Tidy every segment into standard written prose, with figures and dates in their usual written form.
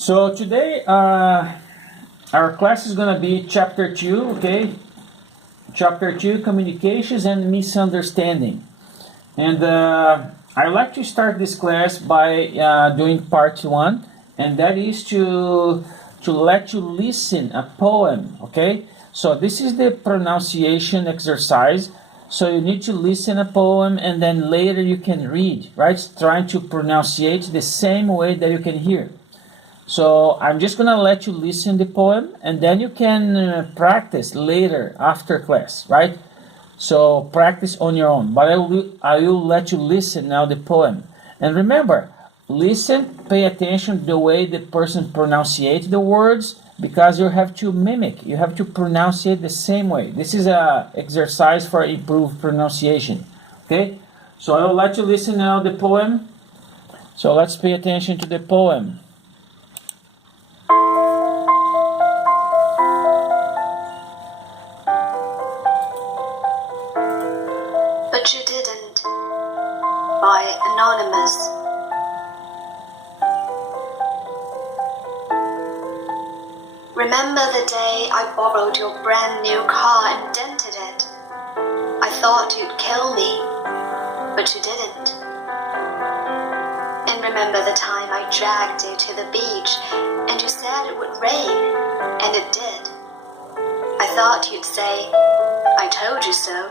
So today our class is going to be chapter 2, okay? Chapter 2, communications and misunderstanding. And I'd like to start this class by doing part 1, and that is to let you listen a poem, okay? So this is the pronunciation exercise. So you need to listen a poem and then later you can read, right? Trying to pronunciate the same way that you can hear. So I'm just gonna let you listen the poem and then you can practice later after class, right? So practice on your own, but I will let you listen now the poem. And remember, listen, pay attention to the way the person pronunciates the words, because you have to mimic, you have to pronounce it the same way. This is a exercise for improved pronunciation, okay? So I will let you listen now the poem. So let's pay attention to the poem. But you didn't, by Anonymous. Remember the day I borrowed your brand new car and dented it? I thought you'd kill me, but you didn't. And remember the time I dragged you to the beach and you said it would rain, and it did. I thought you'd say, I told you so,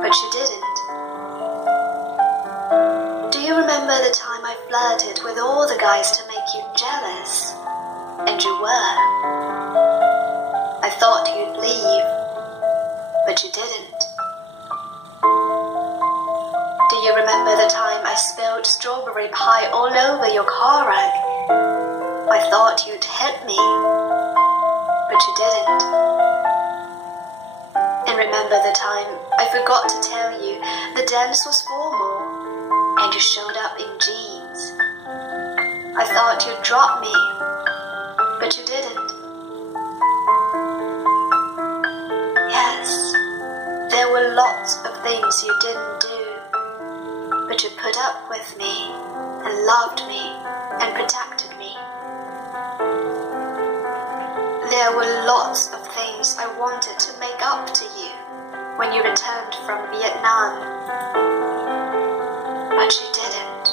but you didn't. Do you remember the time I flirted with all the guys to make you jealous? And you were. I thought you'd leave, but you didn't. Do you remember the time I spilled strawberry pie all over your car rug? I thought you'd hit me, but you didn't. And remember the time I forgot to tell you the dance was formal, and you showed up in jeans. I thought you'd drop me, but you didn't. Yes, there were lots of things you didn't do, but you put up with me and loved me and protected me. There were lots of things I wanted to make up to you when you returned from Vietnam, but you didn't.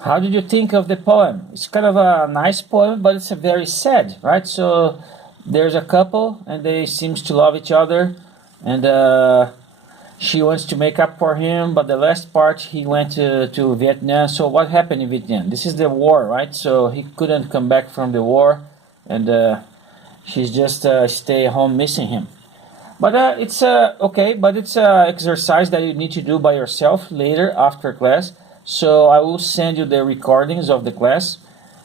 How did you think of the poem? It's kind of a nice poem, but it's a very sad, right? So there's a couple and they seems to love each other, and she wants to make up for him, but the last part he went to Vietnam. So what happened in Vietnam? This is the war, right? So he couldn't come back from the war, and she's just stay home missing him. But it's okay, but it's an exercise that you need to do by yourself later after class. So I will send you the recordings of the class,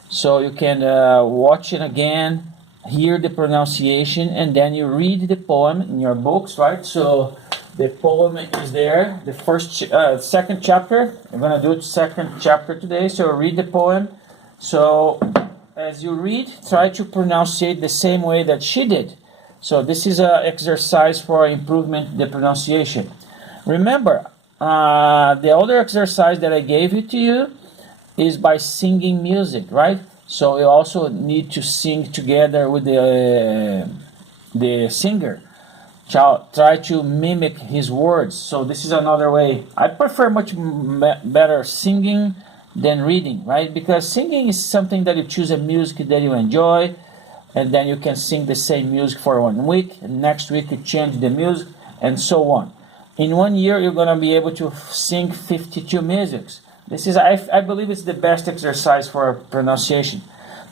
so you can watch it again, hear the pronunciation, and then you read the poem in your books, right? So the poem is there, the second chapter. We're gonna do the second chapter today. So read the poem. So as you read, try to pronounce it the same way that she did. So this is an exercise for improvement in the pronunciation. Remember, the other exercise that I gave to you is by singing music, right? So you also need to sing together with the singer. Try to mimic his words. So this is another way. I prefer much better singing than reading, right? Because singing is something that you choose a music that you enjoy, and then you can sing the same music for 1 week, and next week you change the music, and so on. In 1 year, you're going to be able to sing 52 musics. This is, I believe it's the best exercise for pronunciation.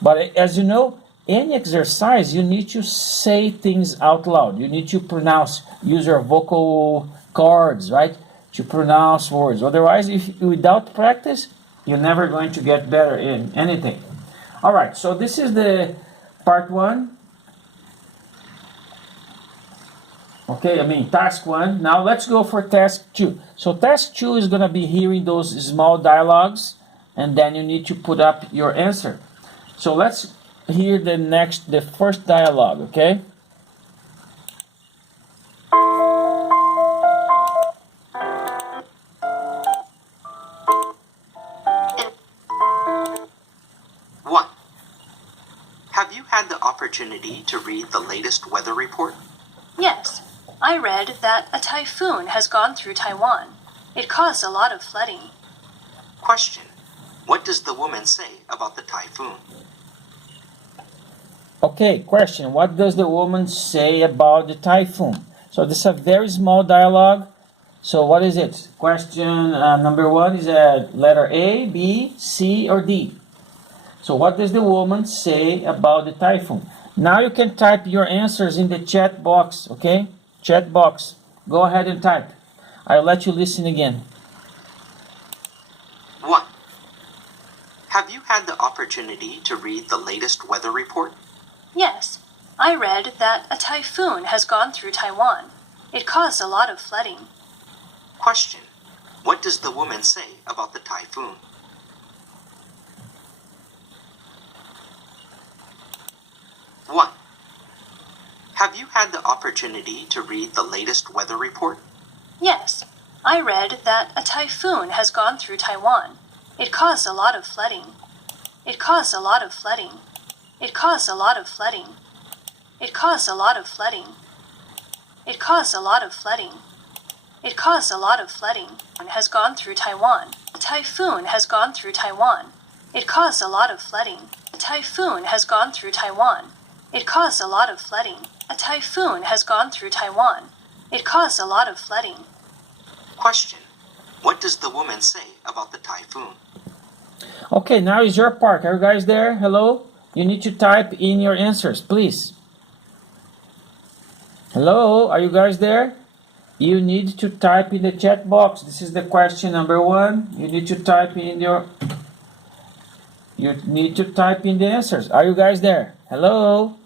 But as you know, any exercise, you need to say things out loud. You need to pronounce, use your vocal cords, right? To pronounce words. Otherwise, without practice, you're never going to get better in anything. All right, so this is the part 1. Okay, I mean task 1. Now let's go for task 2. So task 2 is going to be hearing those small dialogues, and then you need to put up your answer. So let's hear the first dialogue, okay? One. Have you had the opportunity to read the latest weather report? Yes, I read that a typhoon has gone through Taiwan. It caused a lot of flooding. Question. What does the woman say about the typhoon? Okay, question. What does the woman say about the typhoon? So this is a very small dialogue. So what is it? Question number 1 is letter A, B, C, or D? So what does the woman say about the typhoon? Now you can type your answers in the chat box, okay? Chat box. Go ahead and type. I'll let you listen again. 1. Have you had the opportunity to read the latest weather report? Yes, I read that a typhoon has gone through Taiwan. It caused a lot of flooding. Question. What does the woman say about the typhoon? One. Have you had the opportunity to read the latest weather report? Yes, I read that a typhoon has gone through Taiwan. It caused a lot of flooding. It caused a lot of flooding. It caused a lot of flooding. It caused a lot of flooding. It caused a lot of flooding. It caused a lot of flooding. Has gone through Taiwan. A typhoon has gone through Taiwan. It caused a lot of flooding. A typhoon has gone through Taiwan. It caused a lot of flooding. A typhoon has gone through Taiwan. It caused a lot of flooding. Question. What does the woman say about the typhoon? Okay, now is your part. Are you guys there? Hello? You need to type in your answers, please. Hello? Are you guys there? You need to type in the chat box. This is the question number 1. You need to type in the answers. Are you guys there? Hello?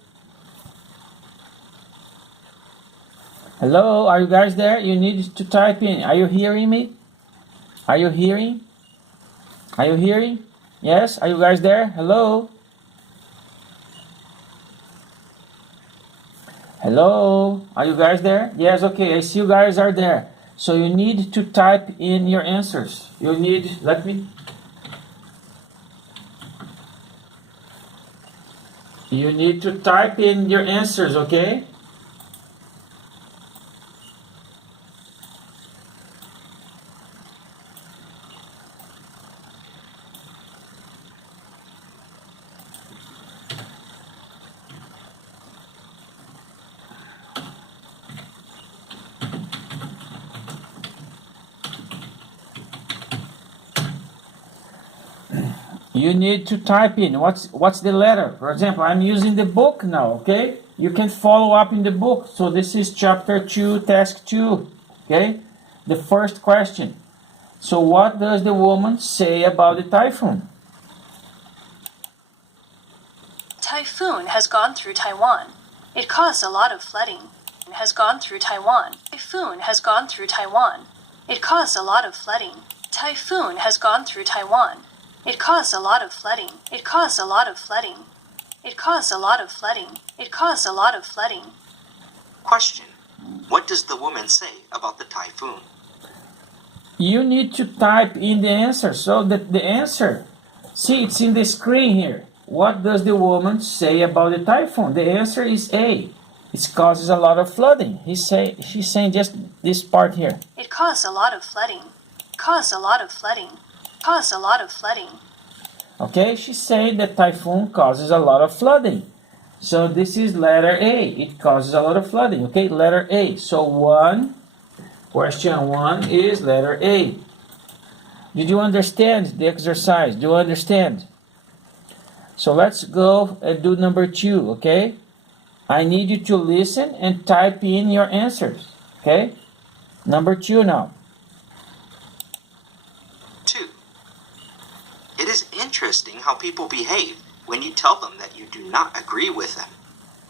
Hello? Are you guys there? You need to type in. Are you hearing me? Are you hearing? Are you hearing? Yes? Are you guys there? Hello? Hello? Are you guys there? Yes, okay. I see you guys are there. So you need to type in your answers. You need to type in your answers, okay? You need to type in what's the letter. For example, I'm using the book now, okay? You can follow up in the book. So this is chapter 2, task 2, okay? The first question. So what does the woman say about the typhoon? Typhoon has gone through Taiwan. It caused a lot of flooding. Has gone through Taiwan. Typhoon has gone through Taiwan. It caused a lot of flooding. Typhoon has gone through Taiwan. It caused a lot of flooding. It caused a lot of flooding. It caused a lot of flooding. It caused a lot of flooding. Question. What does the woman say about the typhoon? You need to type in the answer. So that the answer, see, it's in the screen here. What does the woman say about the typhoon? The answer is A. It causes a lot of flooding. She's saying just this part here. It caused a lot of flooding. Caused a lot of flooding. Caused a lot of flooding. Okay, she's saying that typhoon causes a lot of flooding. So this is letter A. It causes a lot of flooding. Okay, letter A. So question 1 is letter A. Did you understand the exercise? Do you understand? So let's go and do number 2, okay? I need you to listen and type in your answers, okay? Number 2 now. 2. It is interesting how people behave when you tell them that you do not agree with them.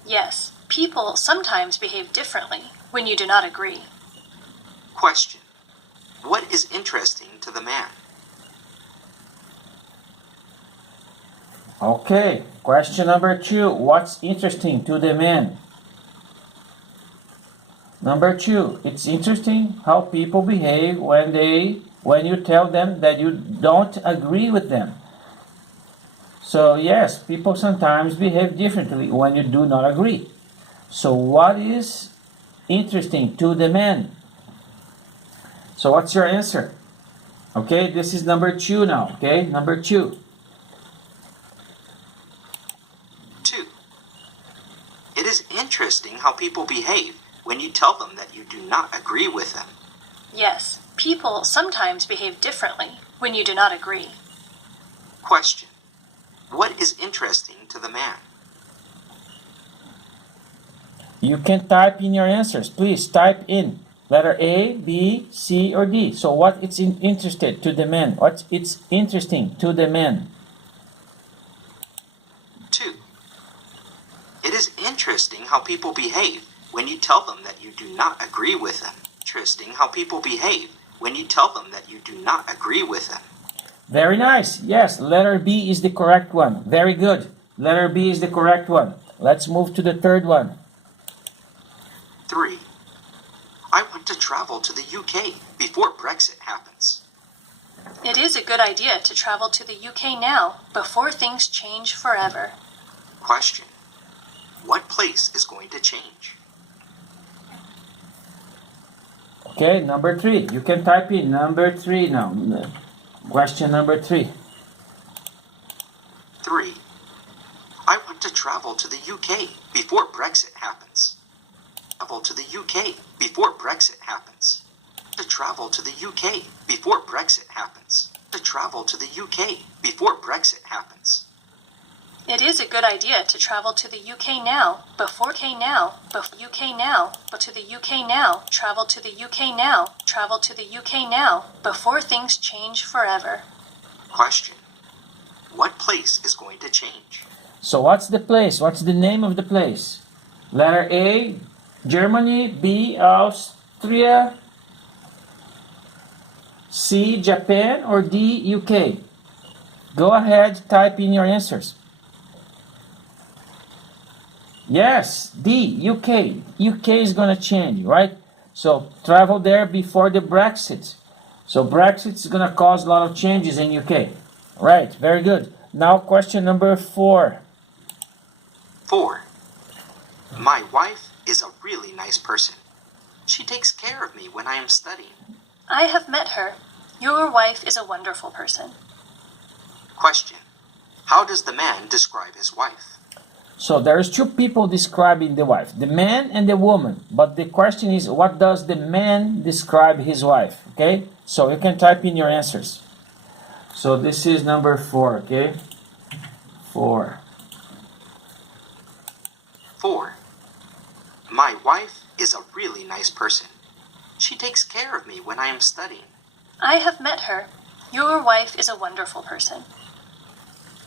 Yes, people sometimes behave differently when you do not agree. Question. What is interesting to the man? Okay, question number 2. What's interesting to the man? Number 2, it's interesting how people behave when you tell them that you don't agree with them. So yes, people sometimes behave differently when you do not agree. So what is interesting to the man? So what's your answer? Okay, this is number 2 now. Okay, number 2. 2. It is interesting how people behave when you tell them that you do not agree with them. Yes, people sometimes behave differently when you do not agree. Question. What is interesting to the man? You can type in your answers. Please type in letter A, B, C, or D. So what it's interested to the man? What it's interesting to the man? 2. It is interesting how people behave when you tell them that you do not agree with them. Interesting how people behave when you tell them that you do not agree with them. Very nice. Yes, letter B is the correct one. Very good. Letter B is the correct one. Let's move to the third one. 3. I want to travel to the UK before Brexit happens. It is a good idea to travel to the UK now before things change forever. Question. What place is going to change? Okay, number 3. You can type in number 3 now. Question number 3. 3. I want to travel to the UK before Brexit happens. Travel to the UK before Brexit happens. To travel to the UK before Brexit happens. To travel to the UK before Brexit happens. It is a good idea to travel to the UK now before UK now, UK now, but to the UK now, travel to the UK now, travel to the UK now before things change forever. Question. What place is going to change? So what's the place? What's the name of the place? Letter A, Germany. B, Austria. C, Japan. Or D, UK? Go ahead, type in your answers. Yes, D, UK. UK is going to change, right? So travel there before the Brexit. So Brexit is going to cause a lot of changes in UK. Right, very good. Now question number 4. 4. My wife is a really nice person. She takes care of me when I am studying. I have met her. Your wife is a wonderful person. Question. How does the man describe his wife? So there's 2 people describing the wife, the man and the woman. But the question is, what does the man describe his wife? Okay, so you can type in your answers. So this is number 4, okay? 4. 4. My wife is a really nice person. She takes care of me when I am studying. I have met her. Your wife is a wonderful person.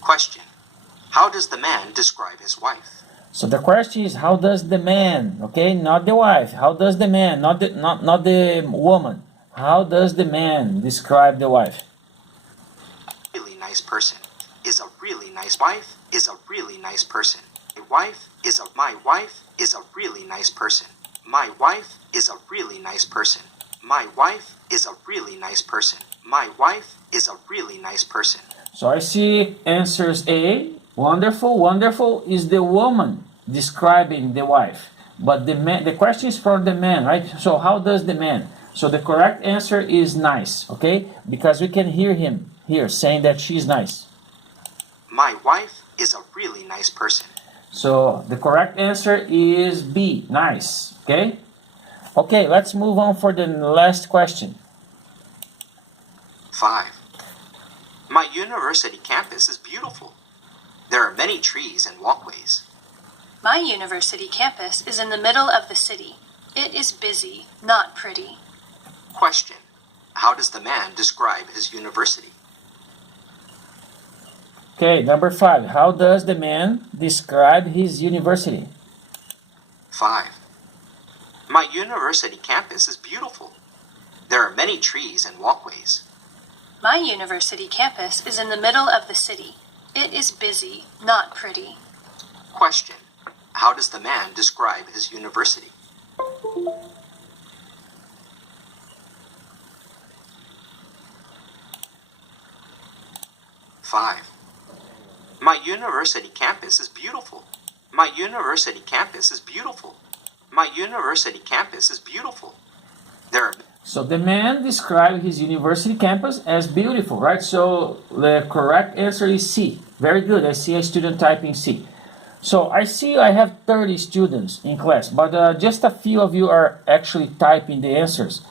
Question. How does the man describe his wife? So the question is, how does the man, okay, not the wife, how does the man, not the woman, how does the man describe the wife? Really nice person is a really nice wife is a really nice person. My wife is a really nice person. My wife is a really nice person. My wife is a really nice person. My wife is a really nice person. So I see answers A. Wonderful, wonderful is the woman describing the wife. But the man, the question is for the man, right? So how does the man? So the correct answer is nice, okay? Because we can hear him here saying that she's nice. My wife is a really nice person. So the correct answer is B, nice, okay? Okay, let's move on for the last question. 5. My university campus is beautiful. There are many trees and walkways. My university campus is in the middle of the city. It is busy, not pretty. Question. How does the man describe his university? Okay, number 5. How does the man describe his university? 5. My university campus is beautiful. There are many trees and walkways. My university campus is in the middle of the city. It is busy, not pretty. Question. How does the man describe his university? Five. My university campus is beautiful. My university campus is beautiful. My university campus is beautiful. There are So the man described his university campus as beautiful, right? So the correct answer is C. Very good. I see a student typing C. So I see I have 30 students in class, but just a few of you are actually typing the answers.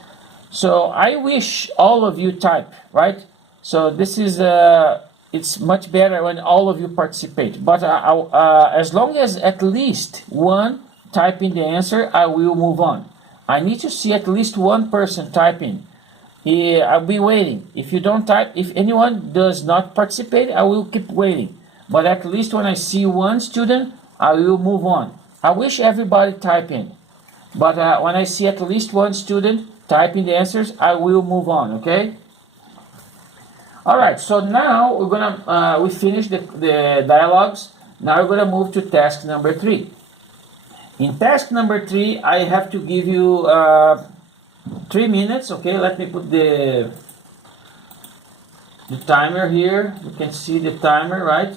So I wish all of you type, right? So this is it's much better when all of you participate. But as long as at least one typing the answer, I will move on. I need to see at least one person typing. I'll be waiting. If you don't type, if anyone does not participate, I will keep waiting. But at least when I see one student, I will move on. I wish everybody type in. But when I see at least one student typing the answers, I will move on, okay? All right, so now we're gonna, we finished the dialogues. Now we're gonna move to task number 3. In task number 3, I have to give you 3 minutes. Okay, let me put the timer here. You can see the timer, right?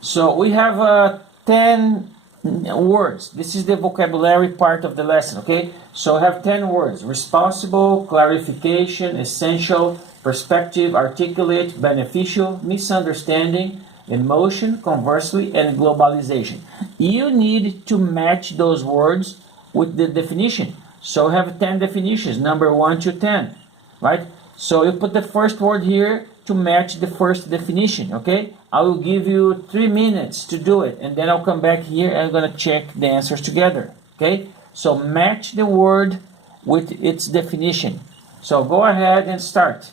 So we have 10 words. This is the vocabulary part of the lesson, okay? So I have 10 words: responsible, clarification, essential, perspective, articulate, beneficial, misunderstanding, emotion, conversely, and globalization. You need to match those words with the definition. So I have 10 definitions, number 1 to 10, right? So you put the first word here to match the first definition, okay? I will give you 3 minutes to do it, and then I'll come back here and I'm gonna check the answers together, okay? So match the word with its definition. So go ahead and start.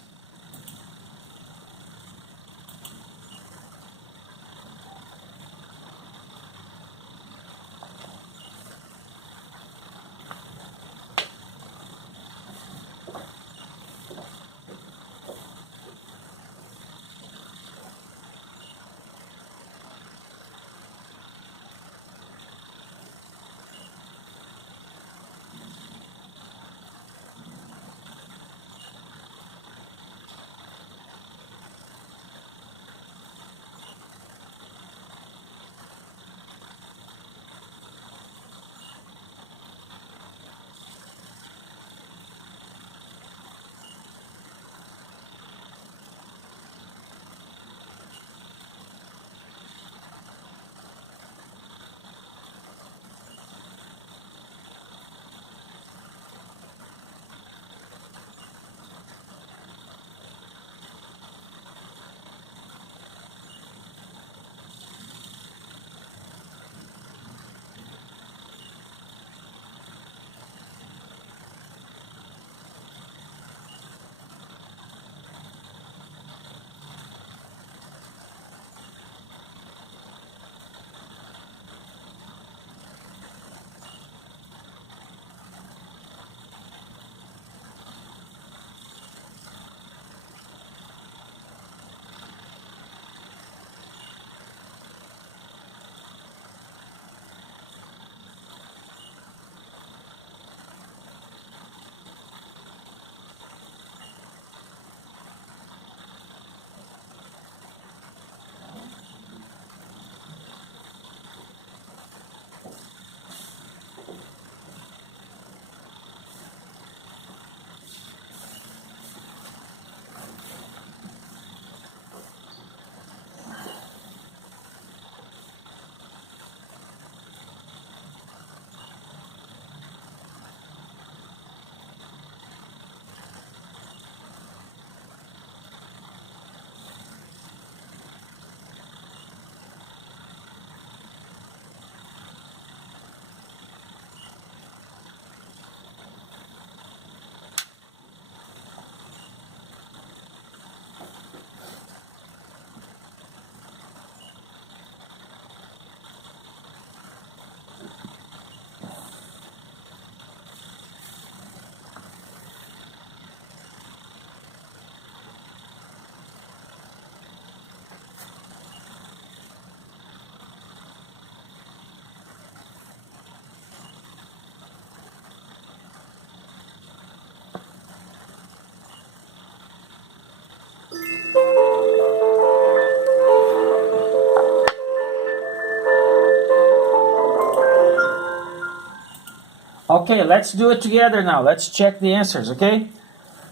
Okay, let's do it together now. Let's check the answers, okay?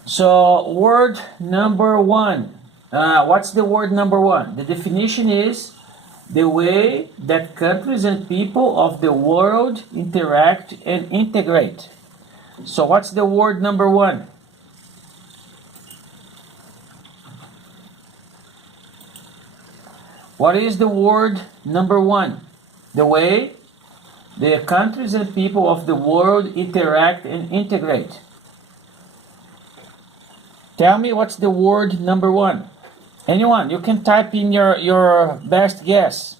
So, word number one. What's the word number one? The definition is the way that countries and people of the world interact and integrate. So, what's the word number one? What is the word number one? The way the countries and people of the world interact and integrate. Tell me what's the word number one. Anyone, you can type in your best guess.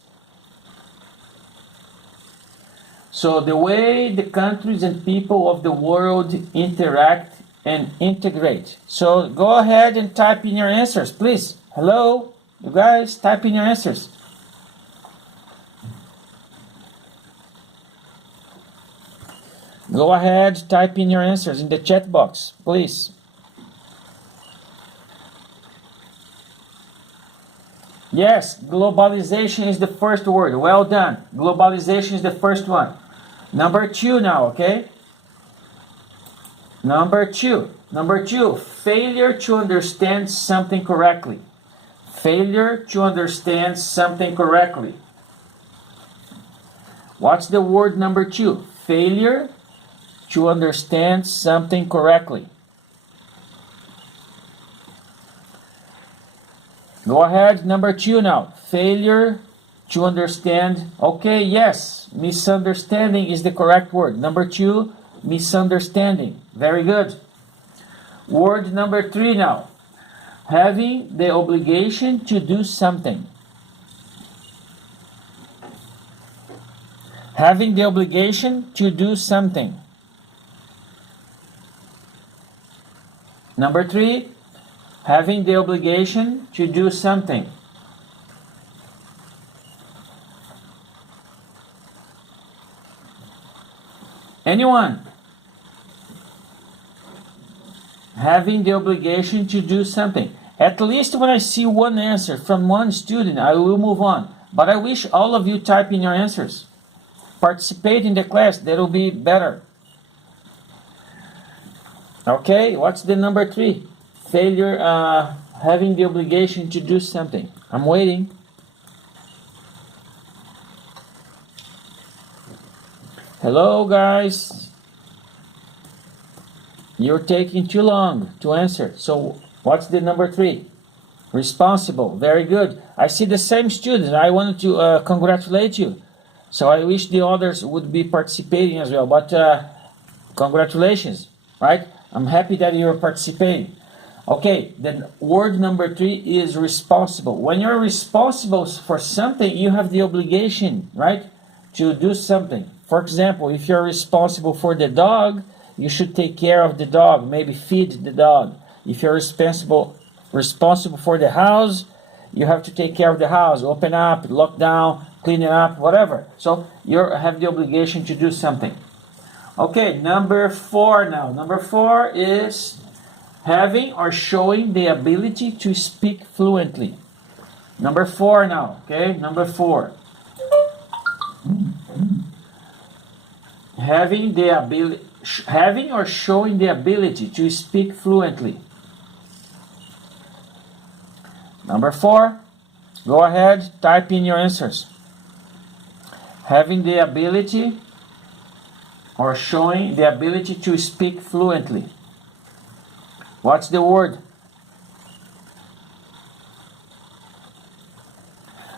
So the way the countries and people of the world interact and integrate. So go ahead and type in your answers, please. Hello, you guys, type in your answers. Go ahead, type in your answers in the chat box, please. Yes, globalization is the first word. Well done. Globalization is the first one. Number two now, okay? Number two, failure to understand something correctly. Failure to understand something correctly. What's the word number two? Failure to understand something correctly. Go ahead, number two now. Failure to understand. Okay, yes, misunderstanding is the correct word. Number two, misunderstanding. Very good. Word number three now. Having the obligation to do something. Having the obligation to do something. Number three, having the obligation to do something. Anyone? Having the obligation to do something. At least when I see one answer from one student, I will move on. But I wish all of you type in your answers. Participate in the class, that will be better. Okay, what's the number three? Failure, having the obligation to do something. I'm waiting. Hello, guys. You're taking too long to answer. So, what's the number three? Responsible. Very good. I see the same students. I wanted to congratulate you. So, I wish the others would be participating as well. But congratulations, right? I'm happy that you're participating. Okay, then word number three is responsible. When you're responsible for something, you have the obligation, right, to do something. For example, if you're responsible for the dog, you should take care of the dog, maybe feed the dog. If you're responsible for the house, you have to take care of the house, open up, lock down, clean it up, whatever. So you have the obligation to do something. Okay, number four now. Number four is having or showing the ability to speak fluently. Number four now, okay? Number four. Having or showing the ability to speak fluently. Number four. Go ahead, type in your answers. Having the ability or showing the ability to speak fluently. What's the word?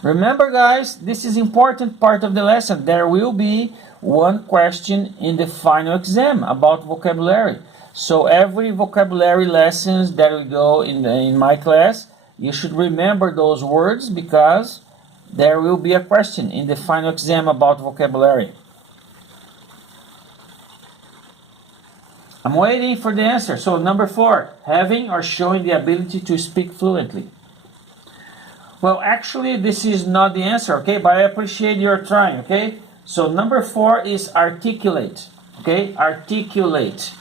Remember, guys, this is important part of the lesson. There will be one question in the final exam about vocabulary. So every vocabulary lessons that we go in my class, you should remember those words because there will be a question in the final exam about vocabulary. I'm waiting for the answer. So number four, having or showing the ability to speak fluently. Well, actually, this is not the answer, okay? But I appreciate your trying, okay? So number four is articulate, okay? Articulate.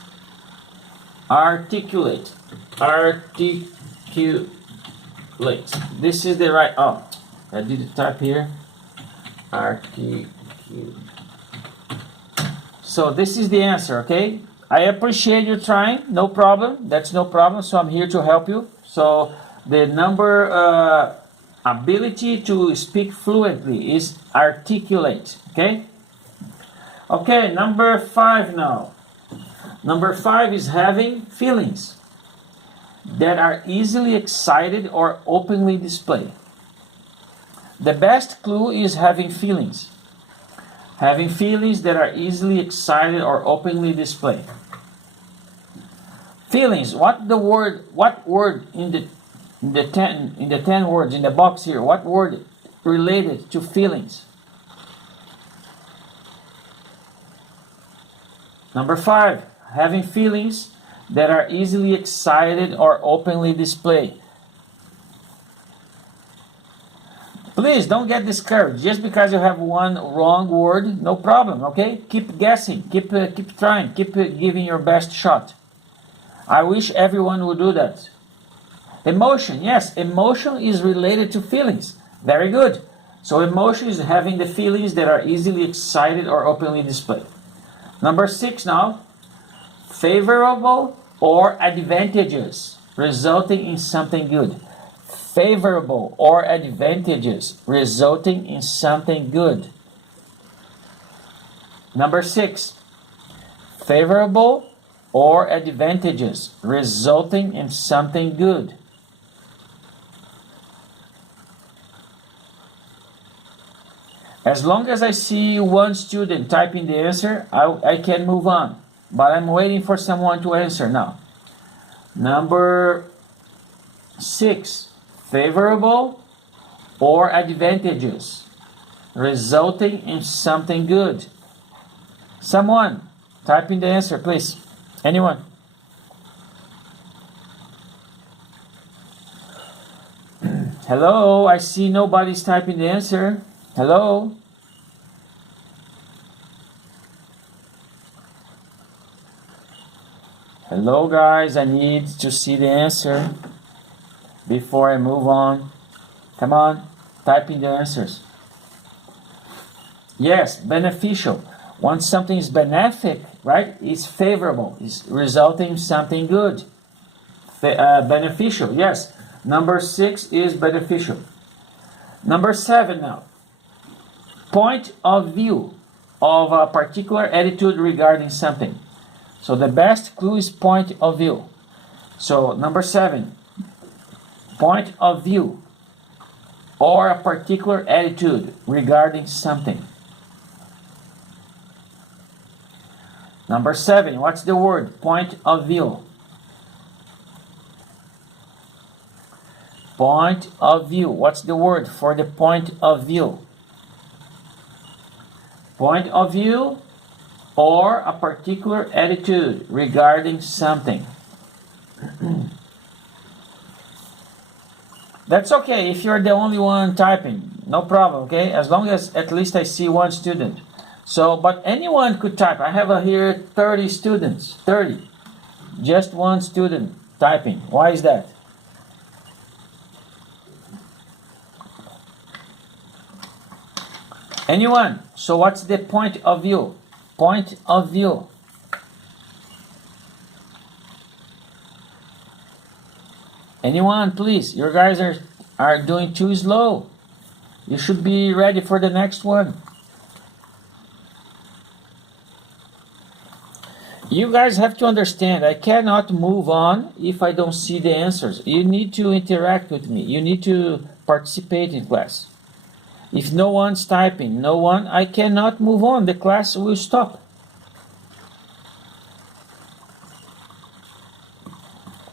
Articulate. Articulate. This is the right, oh, I did the type here. Articulate. So this is the answer, okay? I appreciate you trying, no problem. That's no problem, so I'm here to help you. So the number ability to speak fluently is articulate, okay? Okay, number 5 now. Number 5 is having feelings that are easily excited or openly displayed. The best clue is having feelings. Having feelings that are easily excited or openly displayed. Feelings. What word in the 10 words in the box here? What word related to feelings? Number 5. Having feelings that are easily excited or openly displayed. Please don't get discouraged just because you have one wrong word. No problem, okay? Keep guessing, keep trying, keep giving your best shot. I wish everyone would do that. Emotion, yes, emotion is related to feelings. Very good. So emotion is having the feelings that are easily excited or openly displayed. Number 6 now. Favorable or advantageous, resulting in something good. Favorable or advantageous, resulting in something good. Number 6. Favorable or advantageous, resulting in something good. As long as I see one student typing the answer, I can move on. But I'm waiting for someone to answer now. Number 6. Favorable or advantageous, resulting in something good. Someone typing the answer, please. Anyone? Hello, I see nobody's typing the answer. Hello? Hello, guys, I need to see the answer before I move on. Come on, type in the answers. Yes, beneficial. Once something is benefic, right, it's favorable. It's resulting in something good. Beneficial, yes. Number 6 is beneficial. Number 7 now. Point of view of a particular attitude regarding something. So the best clue is point of view. So number 7. Point of view or a particular attitude regarding something. Number 7, what's the word? Point of view. Point of view. What's the word for the point of view? Point of view or a particular attitude regarding something. That's okay if you're the only one typing. No problem, okay? As long as at least I see one student. So, but anyone could type. I have here 30 students. 30. Just one student typing. Why is that? Anyone? So what's the point of view? Point of view. Anyone, please. You guys are doing too slow. You should be ready for the next one. You guys have to understand, I cannot move on if I don't see the answers. You need to interact with me. You need to participate in class. If no one's typing, I cannot move on. The class will stop.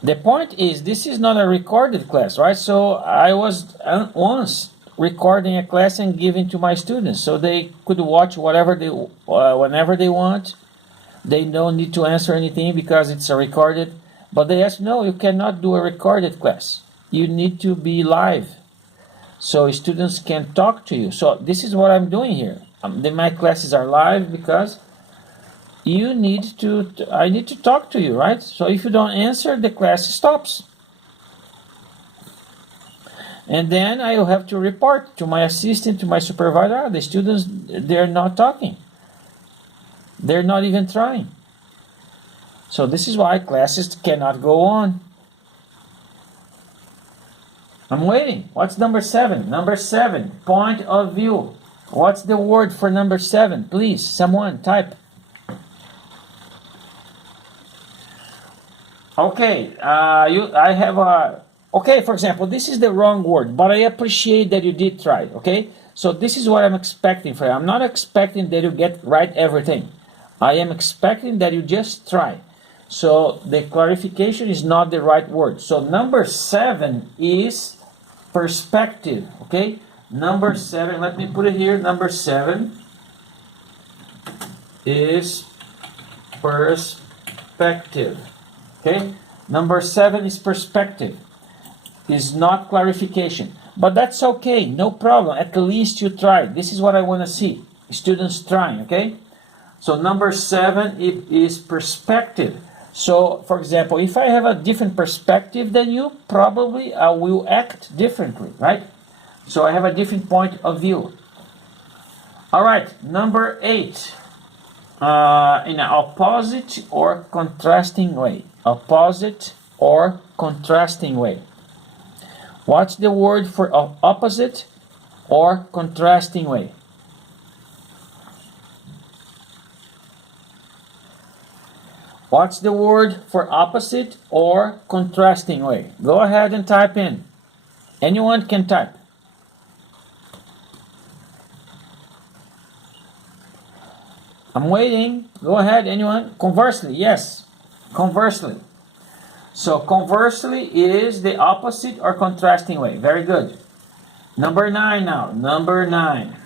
The point is, this is not a recorded class, right? So I was once recording a class and giving to my students, so they could watch whatever they, whenever they want. They don't need to answer anything because it's a recorded. But they asked, no, you cannot do a recorded class. You need to be live, so students can talk to you. So this is what I'm doing here. My classes are live because I need to talk to you, right? So if you don't answer, the class stops. And then I will have to report to my assistant, to my supervisor, the students, they're not talking. They're not even trying. So this is why classes cannot go on. I'm waiting. What's number 7? Number 7, point of view. What's the word for number 7? Please, someone type. Okay, I have a... Okay, for example, this is the wrong word, but I appreciate that you did try, okay? So this is what I'm expecting for you. I'm not expecting that you get right everything. I am expecting that you just try. So the clarification is not the right word. So number 7 is perspective, okay? Number 7, let me put it here. Number 7 is perspective, okay? Number 7 is perspective. Is not clarification. But that's okay, no problem. At least you tried. This is what I want to see. Students trying, okay? So number 7 is perspective. So, for example, if I have a different perspective than you, probably I will act differently, right? So I have a different point of view. All right, number 8. In an opposite or contrasting way. Opposite or contrasting way. What's the word for opposite or contrasting way? What's the word for opposite or contrasting way? Go ahead and type in. Anyone can type. I'm waiting. Go ahead, anyone. Conversely, yes. Conversely. So conversely is the opposite or contrasting way. Very good. Number 9 now. Number 9.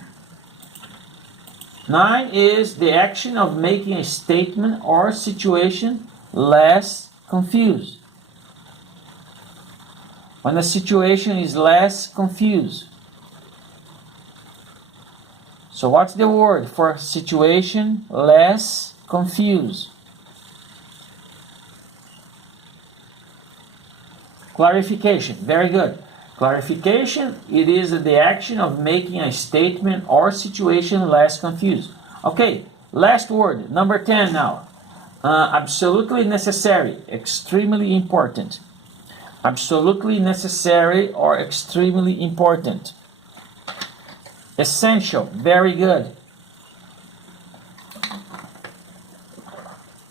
9 is the action of making a statement or situation less confused. When a situation is less confused. So what's the word for situation less confused? Clarification. Very good. Clarification, it is the action of making a statement or situation less confused. Okay, last word, number 10 now. Absolutely necessary, extremely important. Absolutely necessary or extremely important. Essential, very good.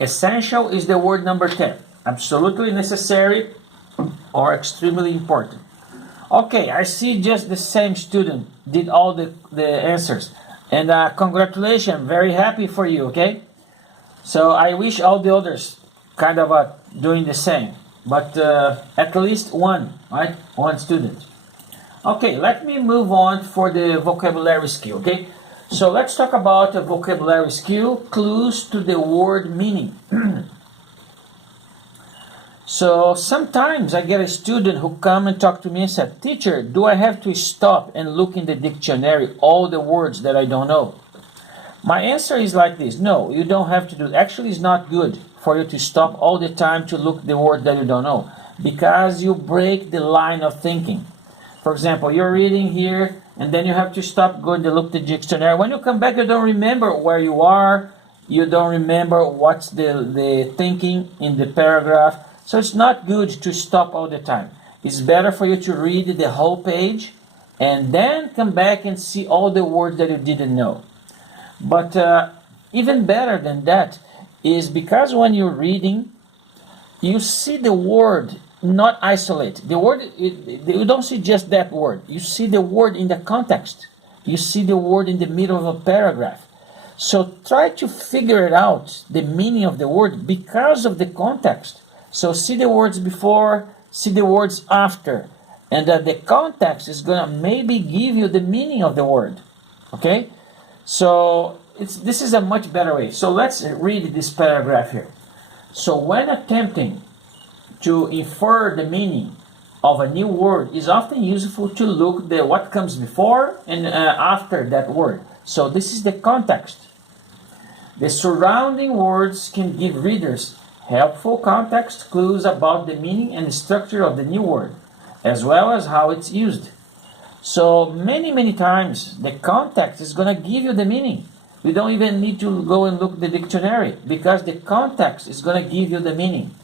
Essential is the word number 10. Absolutely necessary or extremely important. Okay, I see just the same student did all the answers. And congratulations, very happy for you, okay? So I wish all the others kind of doing the same. But at least one, right? One student. Okay, let me move on for the vocabulary skill, okay? So let's talk about a vocabulary skill, clues to the word meaning. So sometimes I get a student who come and talk to me and said, "Teacher, do I have to stop and look in the dictionary all the words that I don't know?" My answer is like this: no, you don't have to do it. Actually, it's not good for you to stop all the time to look the word that you don't know, because you break the line of thinking. For example, you're reading here and then you have to stop going to look the dictionary. When you come back, you don't remember where you are, you don't remember what's the thinking in the paragraph. So it's not good to stop all the time. It's better for you to read the whole page and then come back and see all the words that you didn't know. But even better than that is because when you're reading, you see the word not isolated. The word, you don't see just that word. You see the word in the context. You see the word in the middle of a paragraph. So try to figure it out, the meaning of the word, because of the context. So see the words before, see the words after. And the context is going to maybe give you the meaning of the word. Okay? So this is a much better way. So let's read this paragraph here. So when attempting to infer the meaning of a new word, is often useful to look at what comes before and after that word. So this is the context. The surrounding words can give readers helpful context clues about the meaning and the structure of the new word, as well as how it's used. So many times the context is going to give you the meaning. we don't even need to go and look at the dictionary because the context is going to give you the meaning.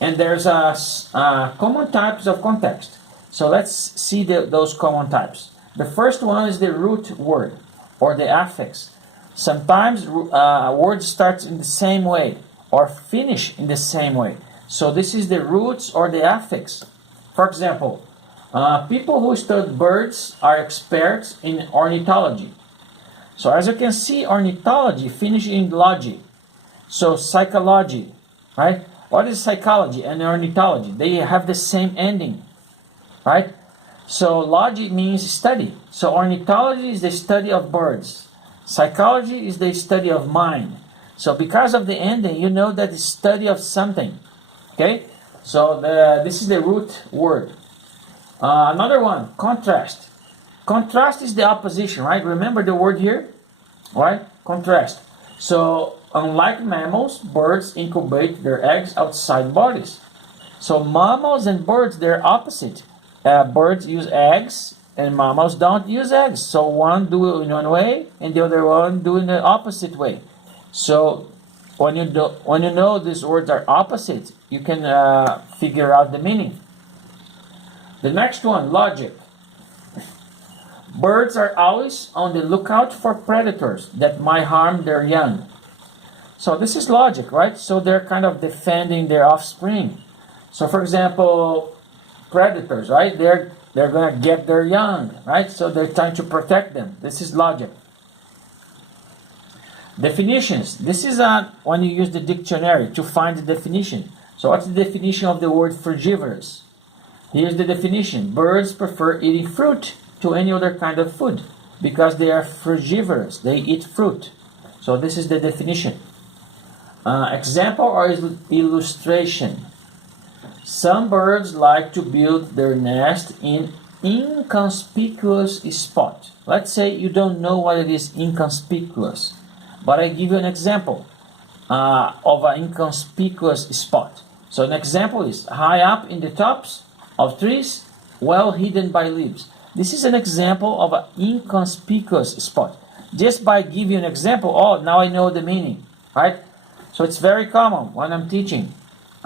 And there's common types of context. So let's see those common types. The first one is the root word or the affix. Sometimes a word starts in the same way or finish in the same way. So this is the roots or the affix. For example, people who study birds are experts in ornithology. So as you can see, ornithology finishes in logy. So psychology, right? What is psychology and ornithology? They have the same ending, right? So logy means study. So ornithology is the study of birds. Psychology is the study of mind. So because of the ending, you know that it's study of something. Okay? So this is the root word. Another one, contrast. Contrast is the opposition, right? Remember the word here? Right? Contrast. So unlike mammals, birds incubate their eggs outside bodies. So mammals and birds, they're opposite. Birds use eggs and mammals don't use eggs. So one do it in one way and the other one do it in the opposite way. So when you know these words are opposite, you can figure out the meaning. The next one, logic. Birds are always on the lookout for predators that might harm their young. So this is logic, right? So they're kind of defending their offspring. So for example, predators, right? They're going to get their young, right? So they're trying to protect them. This is logic. Definitions. This is when you use the dictionary to find the definition. So what's the definition of the word frugivorous? Here's the definition. Birds prefer eating fruit to any other kind of food because they are frugivorous. They eat fruit. So this is the definition. Example or illustration. Some birds like to build their nest in inconspicuous spot. Let's say you don't know what it is inconspicuous, but I give you an example of an inconspicuous spot. So an example is high up in the tops of trees, well hidden by leaves. This is an example of an inconspicuous spot. Just by giving you an example, oh, now I know the meaning, right? So it's very common when I'm teaching.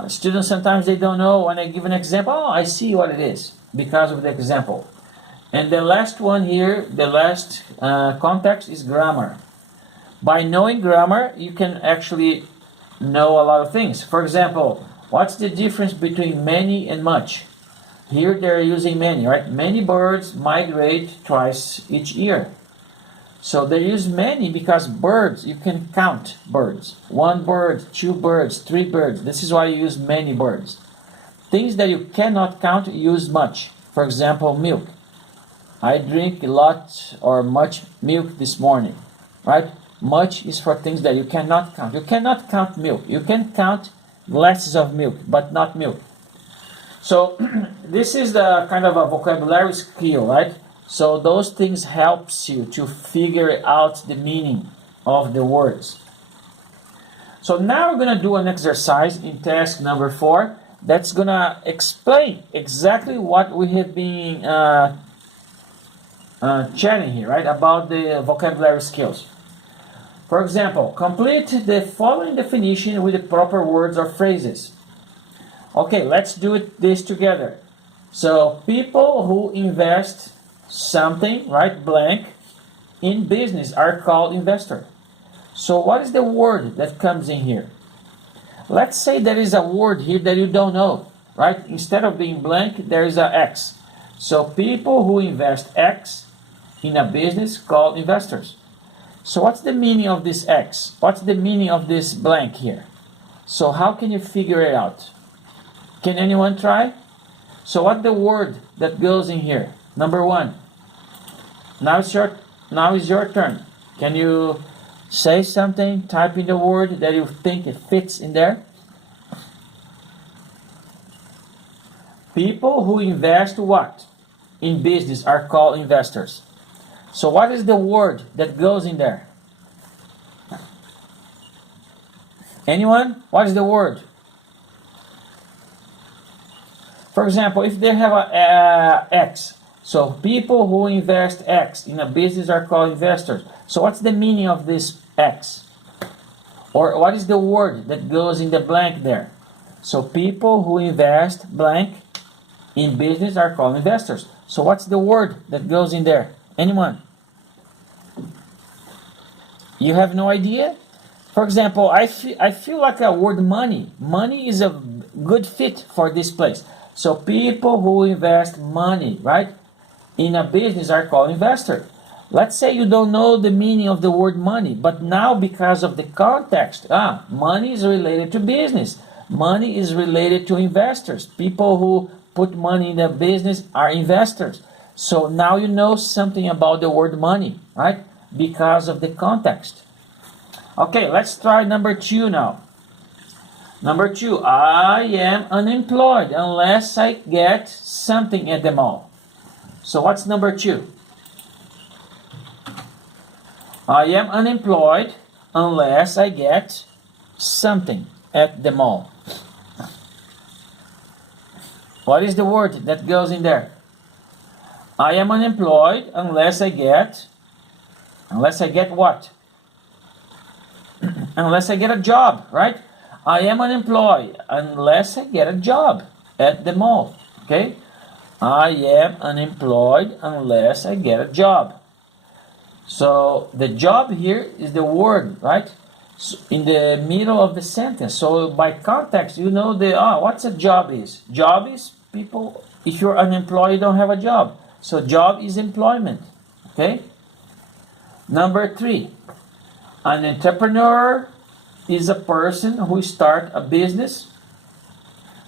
Students sometimes they don't know when I give an example, oh, I see what it is because of the example. And the last one here, the last context is grammar. By knowing grammar, you can actually know a lot of things. For example, what's the difference between many and much? Here they're using many, right? Many birds migrate twice each year. So they use many because birds, you can count birds. 1 bird, 2 birds, 3 birds. This is why you use many birds. Things that you cannot count, use much. For example, milk. I drink a lot or much milk this morning, right? Much is for things that you cannot count. You cannot count milk. You can count glasses of milk, but not milk. So this is the kind of a vocabulary skill, right? So those things helps you to figure out the meaning of the words. So now we're going to do an exercise in task number 4 that's going to explain exactly what we have been chatting here, right? About the vocabulary skills. For example, complete the following definition with the proper words or phrases. Okay, let's do this together. So, people who invest something, right, blank, in business are called investor. So, what is the word that comes in here? Let's say there is a word here that you don't know, right? Instead of being blank, there is a X. So, people who invest X in a business called investors. So, what's the meaning of this X? What's the meaning of this blank here? So, how can you figure it out? Can anyone try? So what's the word that goes in here? Number 1. Now is your turn. Can you say something? Type in the word that you think it fits in there. People who invest what? In business are called investors. So what is the word that goes in there? Anyone? What is the word? For example, if they have a X, so people who invest X in a business are called investors. So what's the meaning of this X. Or what is the word that goes in the blank there? So people who invest blank in business are called investors. So what's the word that goes in there? Anyone? You have no idea? For example, I feel like a word money. Money is a good fit for this place. So people who invest money, right, in a business are called investors. Let's say you don't know the meaning of the word money, but now because of the context, money is related to business. Money is related to investors. People who put money in a business are investors. So now you know something about the word money, right? Because of the context. Okay, let's try number 2 now. Number 2, I am unemployed unless I get something at the mall. So what's number 2? I am unemployed unless I get something at the mall. What is the word that goes in there? I am unemployed unless I get what? Unless I get a job, right? I am unemployed unless I get a job at the mall, okay? I am unemployed unless I get a job. So the job here is the word, right? So in the middle of the sentence. So by context, you know what's a job is. Job is people, if you're unemployed, you don't have a job. So job is employment, okay? Number 3, an entrepreneur is a person who starts a business.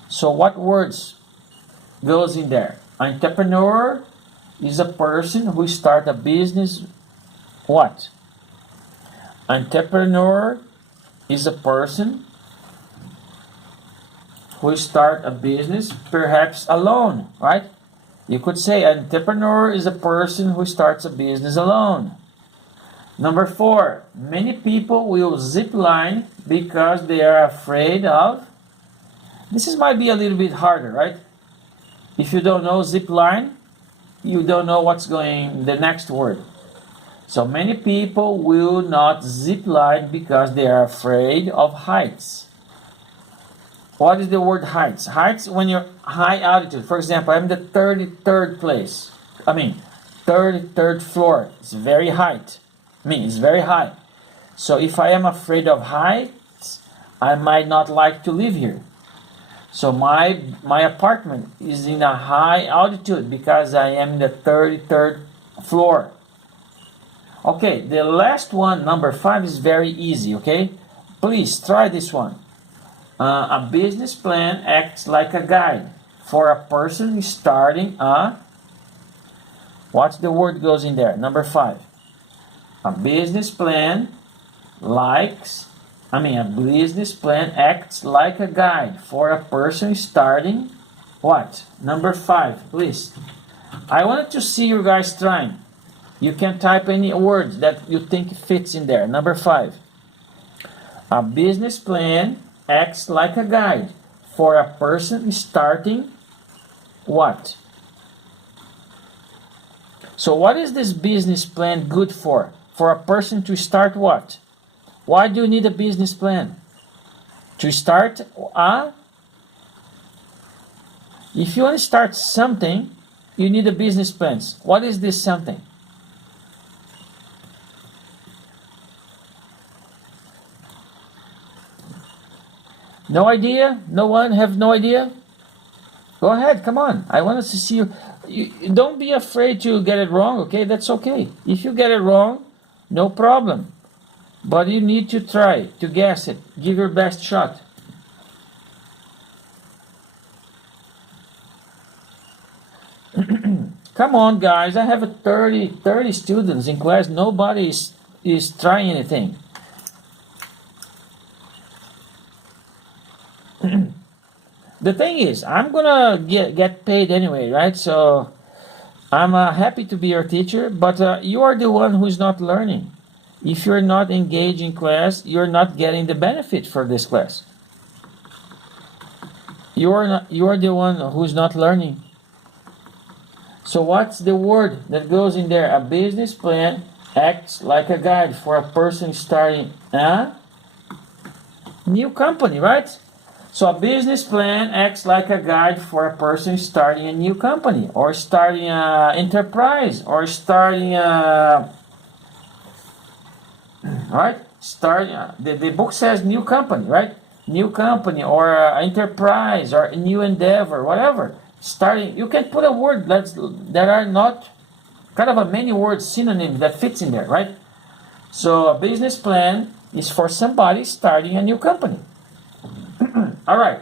So what words goes in there? Entrepreneur is a person who starts a business. What? Entrepreneur is a person who starts a business, perhaps alone, right? You could say entrepreneur is a person who starts a business alone. Number 4, many people will zip line because they are afraid of. This might be a little bit harder, right? If you don't know zip line, you don't know what's going the next word. So many people will not zip line because they are afraid of heights. What is the word heights? Heights when you're high altitude. For example, I'm the 33rd place. 33rd floor. It's very high. It's very high. So if I am afraid of heights, I might not like to live here. So my apartment is in a high altitude because I am in the 33rd floor. Okay, the last one, number 5, is very easy, okay? Please try this one. A business plan acts like a guide for a person starting a... What's the word goes in there? Number 5. A business plan acts like a guide for a person starting what? Number 5, please. I wanted to see you guys trying. You can type any words that you think fits in there. Number 5. A business plan acts like a guide for a person starting what? So what is this business plan good for? For a person to start what? Why do you need a business plan? To start if you want to start something, you need a business plan. What is this something? No idea? No one have no idea? Go ahead, come on. I want us to see you. Don't be afraid to get it wrong, okay? That's okay. If you get it wrong, no problem. But you need to try to guess it. Give your best shot. Come on, guys. I have 30 students in class. Nobody is trying anything. The thing is, I'm gonna get paid anyway, right? So I'm happy to be your teacher, but you are the one who is not learning. If you're not engaged in class, you're not getting the benefit for this class. You are the one who's not learning. So what's the word that goes in there? A business plan acts like a guide for a person starting a new company, right? So a business plan acts like a guide for a person starting a new company or starting an enterprise or starting a, right? Starting the book says new company, right? New company or enterprise or a new endeavor, whatever. Starting, you can put a word that are not kind of a many word synonym that fits in there, right? So a business plan is for somebody starting a new company. All right.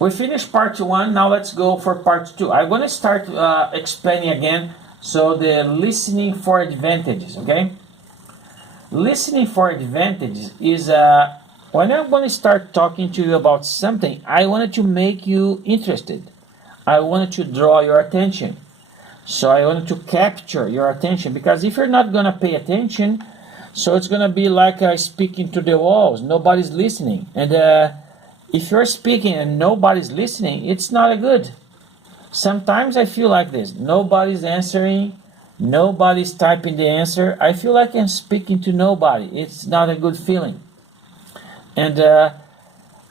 We finished part 1. Now let's go for part 2. I'm going to start explaining again. So the listening for advantages, okay? Listening for advantages is when I'm going to start talking to you about something, I wanted to make you interested. I wanted to draw your attention. So I wanted to capture your attention, because if you're not going to pay attention, so it's going to be like speaking to the walls. Nobody's listening. And if you're speaking and nobody's listening, it's not good. Sometimes I feel like this. Nobody's answering. Nobody's typing the answer. I feel like I'm speaking to nobody. It's not a good feeling. And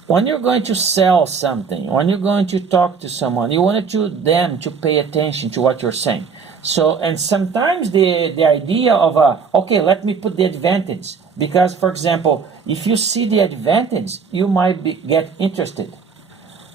when you're going to sell something, when you're going to talk to someone, you want them to pay attention to what you're saying. So, and sometimes the idea of, okay, let me put the advantage. Because, for example, if you see the advantage, you might get interested.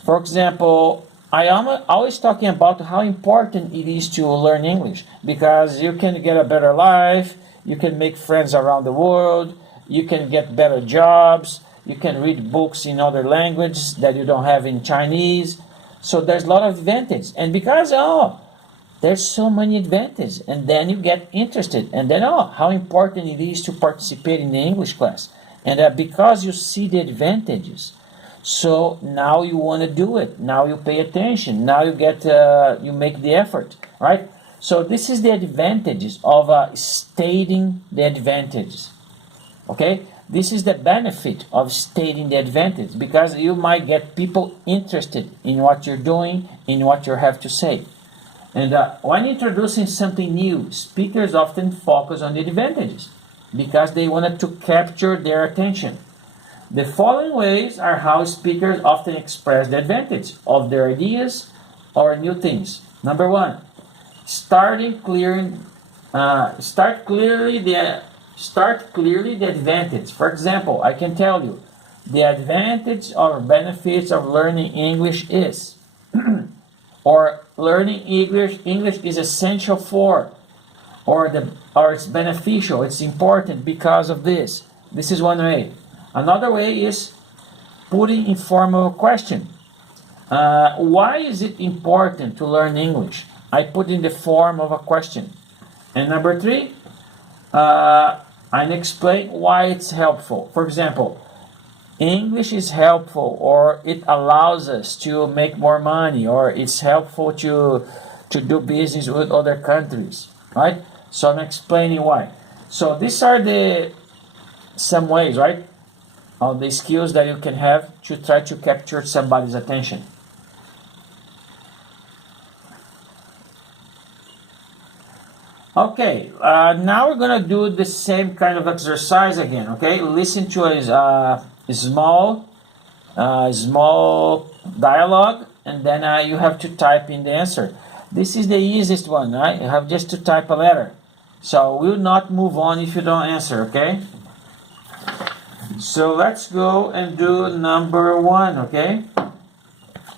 For example, I am always talking about how important it is to learn English, because you can get a better life, you can make friends around the world, you can get better jobs, you can read books in other languages that you don't have in Chinese. So there's a lot of advantage. And because, there's so many advantages, and then you get interested, and then, how important it is to participate in the English class. And because you see the advantages, so now you want to do it. Now you pay attention. Now you you make the effort, right? So this is the advantages of stating the advantages. Okay, this is the benefit of stating the advantage, because you might get people interested in what you're doing, in what you have to say. And when introducing something new, speakers often focus on the advantages because they wanted to capture their attention. The following ways are how speakers often express the advantage of their ideas or new things. Number 1, start clearly the advantage. For example, I can tell you the advantage or benefits of learning English is, or learning English is essential for, or it's beneficial, it's important because of this. This is one way. Another way is putting in form of a question. Why is it important to learn English? I put in the form of a question. And number 3, I explain why it's helpful. For example, English is helpful, or it allows us to make more money, or it's helpful to do business with other countries, right? So I'm explaining why. So these are some ways, right, of the skills that you can have to try to capture somebody's attention. Okay, now we're gonna do the same kind of exercise again. Okay, listen to a small dialogue, and then you have to type in the answer. This is the easiest one, right? You have just to type a letter. So we'll not move on if you don't answer. Okay. So let's go and do number 1. Okay.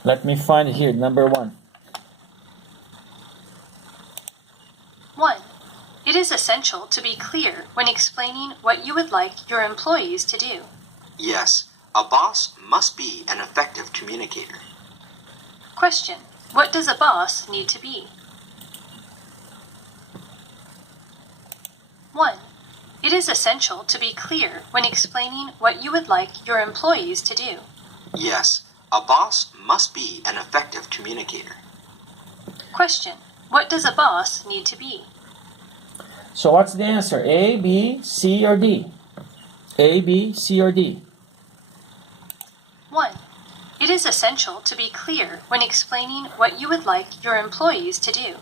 Let me find it here. Number 1. 1. It is essential to be clear when explaining what you would like your employees to do. Yes, a boss must be an effective communicator. Question. What does a boss need to be? 1. It is essential to be clear when explaining what you would like your employees to do. Yes, a boss must be an effective communicator. Question. What does a boss need to be? So what's the answer? A, B, C, or D? A, B, C, or D? 1. It is essential to be clear when explaining what you would like your employees to do.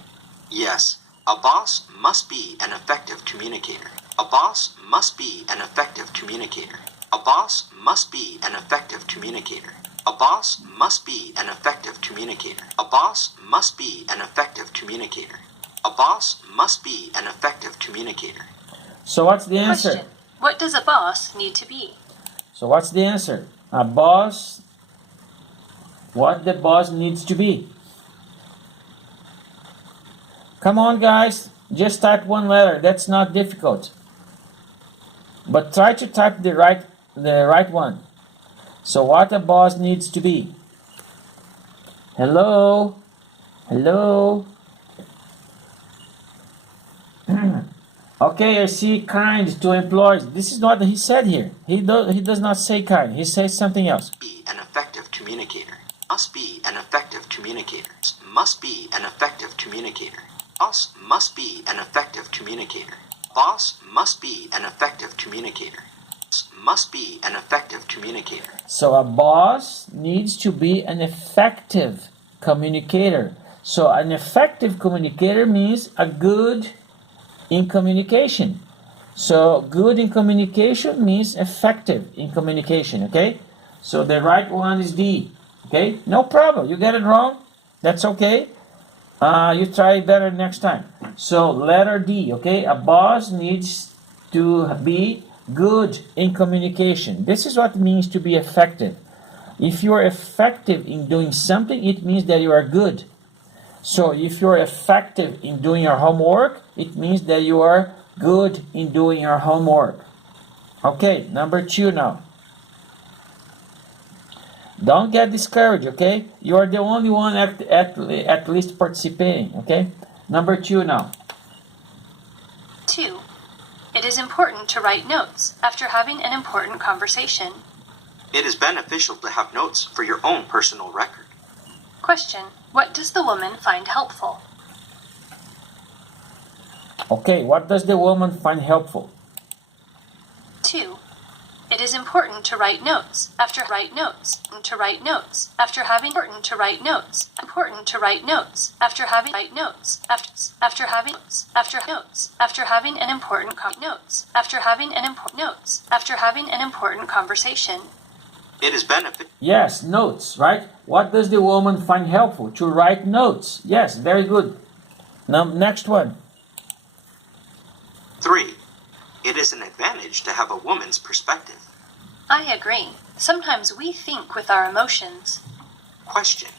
Yes, a boss must be an effective communicator. A boss must be an effective communicator. A boss must be an effective communicator. A boss must be an effective communicator. A boss must be an effective communicator. A boss must be an effective communicator. So what's the answer? Question. What does a boss need to be? So what's the answer? A boss, what the boss needs to be. Come on, guys, just type one letter. That's not difficult. But try to type the right one. So what a boss needs to be. Hello? Hello? Okay, I see kind to employees. This is what he said here. He does not say kind. He says something else. Be an effective communicator. Must be an effective communicator. Must be an effective communicator. Boss must be an effective communicator. Boss must be an effective communicator. Must be an effective communicator. So a boss needs to be an effective communicator. So an effective communicator means a good in communication. So good in communication means effective in communication, okay? So the right one is D, okay? No problem. You get it wrong, that's okay. You try better next time. So letter D, okay? A boss needs to be good in communication. This is what it means to be effective. If you are effective in doing something, it means that you are good. So if you're effective in doing your homework, it means that you are good in doing your homework. Okay, number 2 now. Don't get discouraged, okay? You are the only one at least participating, okay? Number 2 now. 2. It is important to write notes after having an important conversation. It is beneficial to have notes for your own personal record. Question. What does the woman find helpful? Okay, what does the woman find helpful? 2. It is important to write notes after having important to write notes after having important to write notes after having an important conversation. It is beneficial. Yes, notes, right? What does the woman find helpful? To write notes. Yes, very good. Now, next one. 3. It is an advantage to have a woman's perspective. I agree. Sometimes we think with our emotions. Question.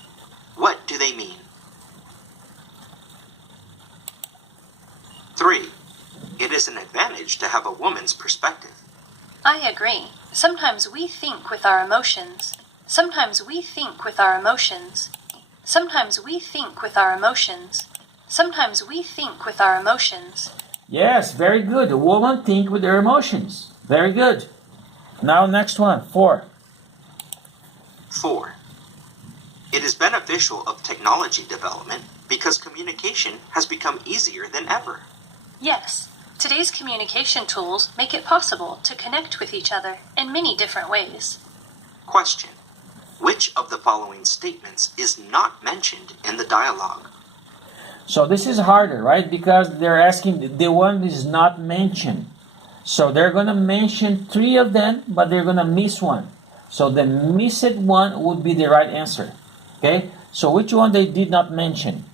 What do they mean? 3. It is an advantage to have a woman's perspective. I agree. Sometimes we think with our emotions. Sometimes we think with our emotions. Sometimes we think with our emotions. Sometimes we think with our emotions. Yes, very good. A woman think with her emotions. Very good. Now next one, 4. 4. It is beneficial of technology development because communication has become easier than ever. Yes. Today's communication tools make it possible to connect with each other in many different ways. Question. Which of the following statements is not mentioned in the dialogue? So this is harder, right? Because they're asking the one is not mentioned. So they're going to mention 3 of them, but they're going to miss one. So the missed one would be the right answer. Okay? So which one they did not mention?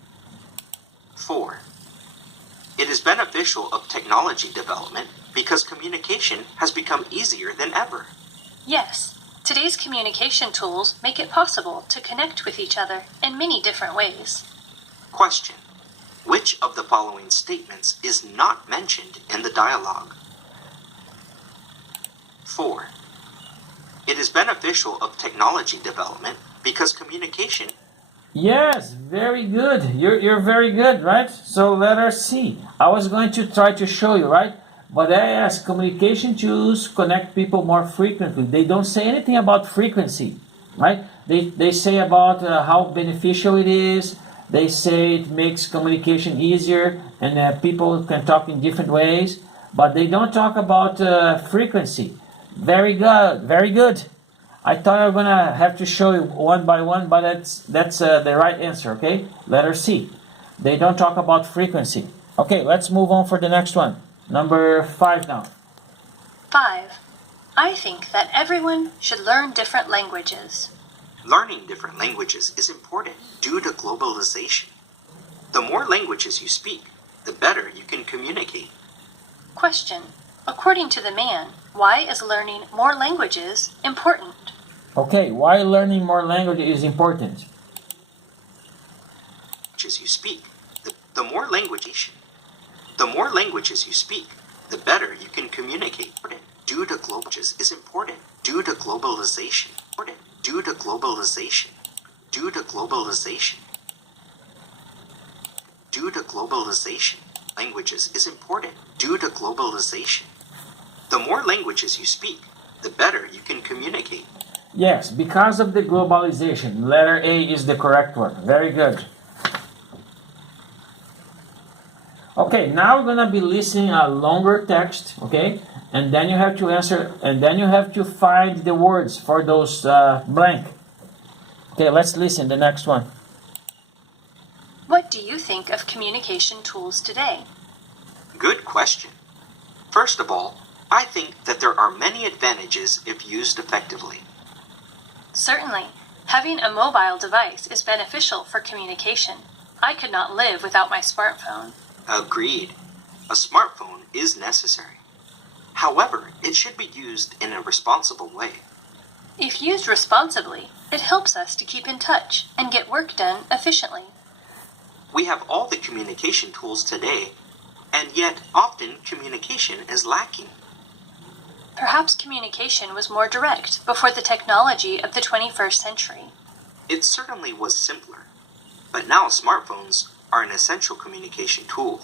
4. It is beneficial of technology development because communication has become easier than ever. Yes. Today's communication tools make it possible to connect with each other in many different ways. Question. Which of the following statements is not mentioned in the dialogue? 4. It is beneficial of technology development because communication. Yes, very good. You're very good, right? So letter C. I was going to try to show you, right? But I asked communication tools connect people more frequently. They don't say anything about frequency, right? They say about how beneficial it is. They say it makes communication easier and people can talk in different ways. But they don't talk about frequency. Very good, very good. I thought I was gonna have to show you one by one, but that's the right answer, okay? Letter C. They don't talk about frequency. Okay, let's move on for the next one. Number 5 now. 5. I think that everyone should learn different languages. Learning different languages is important due to globalization. The more languages you speak, the better you can communicate. Question. According to the man, why is learning more languages important? Okay, why learning more language is important? Languages you speak, the more languages you speak, the better you can communicate. Due to globalization is important. Due to globalization. Due to globalization. Due to globalization. Due to globalization. Languages is important. Due to globalization. The more languages you speak, the better you can communicate. Yes, because of the globalization. Letter A is the correct one. Very good. Okay, now we're gonna be listening a longer text, okay? And then you have to answer, and then you have to find the words for those blank. Okay, let's listen the next one. What do you think of communication tools today? Good question. First of all, I think that there are many advantages if used effectively. Certainly, having a mobile device is beneficial for communication. I could not live without my smartphone. Agreed. A smartphone is necessary. However, it should be used in a responsible way. If used responsibly, it helps us to keep in touch and get work done efficiently. We have all the communication tools today, and yet often communication is lacking. Perhaps communication was more direct before the technology of the 21st century. It certainly was simpler, but now smartphones are an essential communication tool.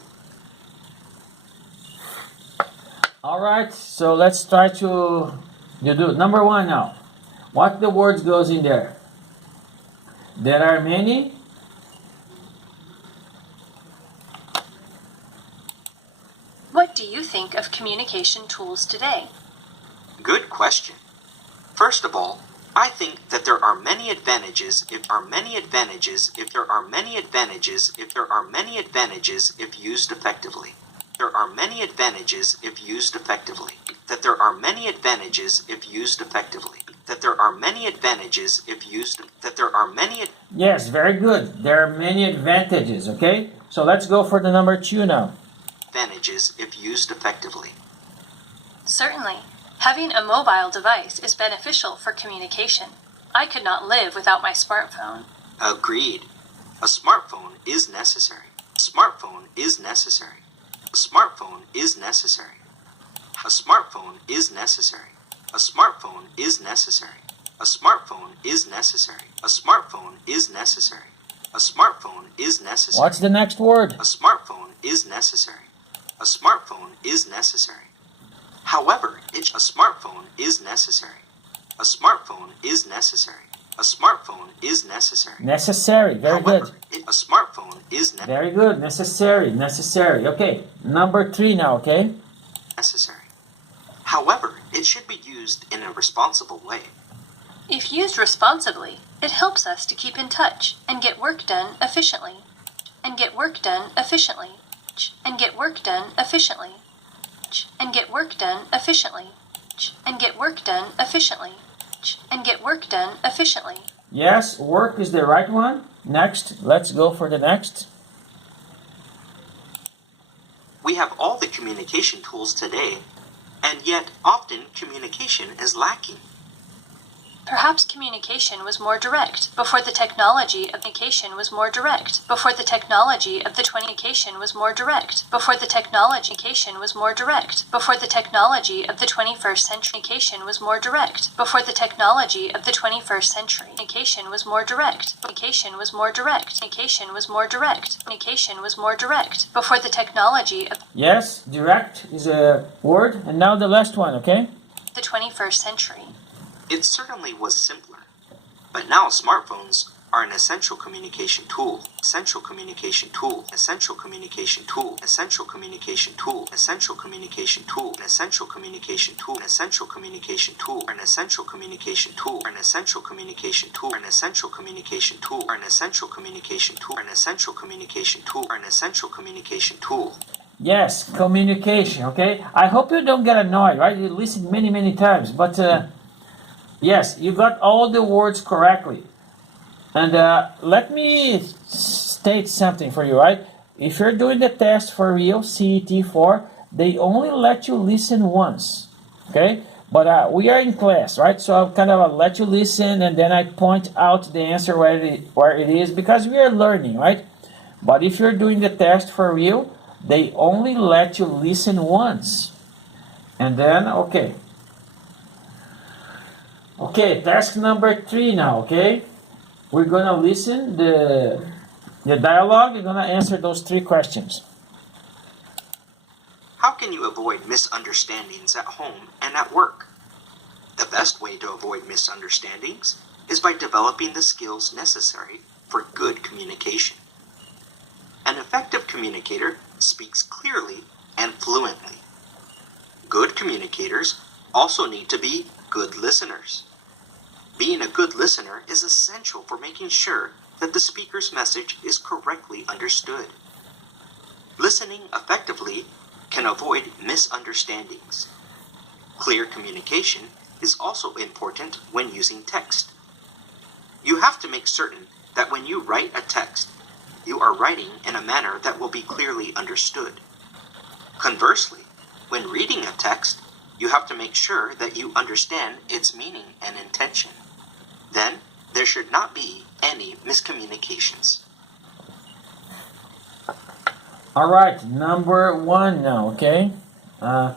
All right, so let's try to do number 1 now. What the words goes in there? There are many. What do you think of communication tools today? Good question. First of all, I think that there are many advantages if used effectively. There are many advantages if used effectively. That there are many advantages if used effectively. That there are many advantages if used. That there are many. Yes, very good. There are many advantages, okay? So let's go for the number 2 now. Advantages if used effectively. Certainly, having a mobile device is beneficial for communication. I could not live without my smartphone. Agreed. A smartphone is necessary. Smartphone is necessary. A smartphone is necessary. A smartphone is necessary. A smartphone is necessary. A smartphone is necessary. A smartphone is necessary. A smartphone is necessary. What's the next word? A smartphone is necessary. A smartphone is necessary. However, a smartphone is necessary. A smartphone is necessary. A smartphone is necessary. Necessary, very However, good. a smartphone is Very good, necessary. Okay, number 3 now, okay? necessary. However, it should be used in a responsible way. If used responsibly, it helps us to keep in touch and get work done efficiently. And get work done efficiently. And get work done efficiently. And get work done efficiently. And get work done efficiently. And get work done efficiently. Yes, work is the right one. Next, let's go for the next. We have all the communication tools today, and yet often communication is lacking. Perhaps communication was more direct before the technology of communication was more direct before the technology of the communication was more direct before the technology was more direct before the technology of the 21st century communication was more direct before the technology of the 21st century communication was more direct communication was more direct communication was more direct communication was more direct before the technology of Yes, direct is a word. And now the last one, okay? the 21st century. It certainly was simpler, but now smartphones are an essential communication tool. Essential communication tool. Essential communication tool. Essential communication tool. Essential communication tool. Essential communication tool. Essential communication tool. An essential communication tool. An essential communication tool. An essential communication tool. An essential communication tool. An essential communication tool. An essential communication tool. Yes, communication, okay? I hope you don't get annoyed, right? You listen many, many times, but yes, you got all the words correctly. And let me state something for you, right? If you're doing the test for real, CET4, they only let you listen once, okay? But we are in class, right? So I'll kind of let you listen, and then I point out the answer where it is, because we are learning, right? But if you're doing the test for real, they only let you listen once. And then, okay. Okay, task number 3 now, okay? We're going to listen the dialogue. We're going to answer those 3 questions. How can you avoid misunderstandings at home and at work? The best way to avoid misunderstandings is by developing the skills necessary for good communication. An effective communicator speaks clearly and fluently. Good communicators also need to be good listeners. Being a good listener is essential for making sure that the speaker's message is correctly understood. Listening effectively can avoid misunderstandings. Clear communication is also important when using text. You have to make certain that when you write a text, you are writing in a manner that will be clearly understood. Conversely, when reading a text, you have to make sure that you understand its meaning and intention. Then, there should not be any miscommunications. All right, number 1 now, okay?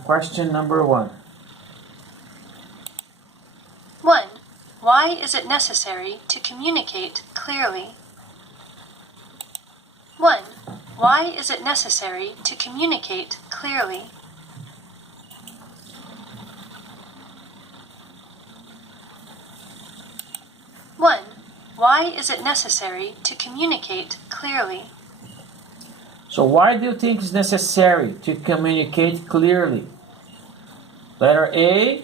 Question number 1. 1. Why is it necessary to communicate clearly? 1. Why is it necessary to communicate clearly? 1. Why is it necessary to communicate clearly? So why do you think it's necessary to communicate clearly? Letter A,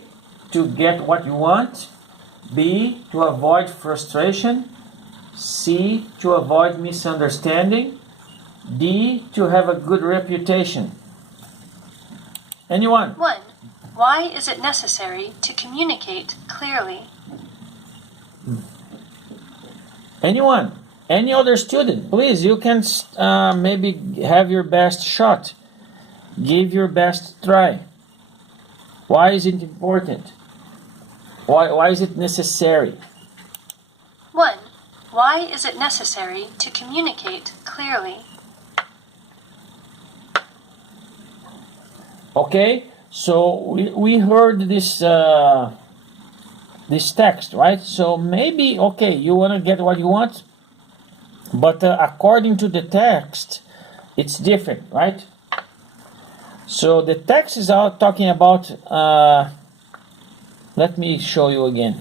to get what you want. B, to avoid frustration. C, to avoid misunderstanding. D, to have a good reputation. Anyone? 1. Why is it necessary to communicate clearly? Anyone? Any other student? Please, you can maybe have your best shot. Give your best try. Why is it important? Why is it necessary? 1. Why is it necessary to communicate clearly? Okay, so we heard this this text, right? So maybe, okay, you want to get what you want, but according to the text, it's different, right? So the text is all talking about, let me show you again.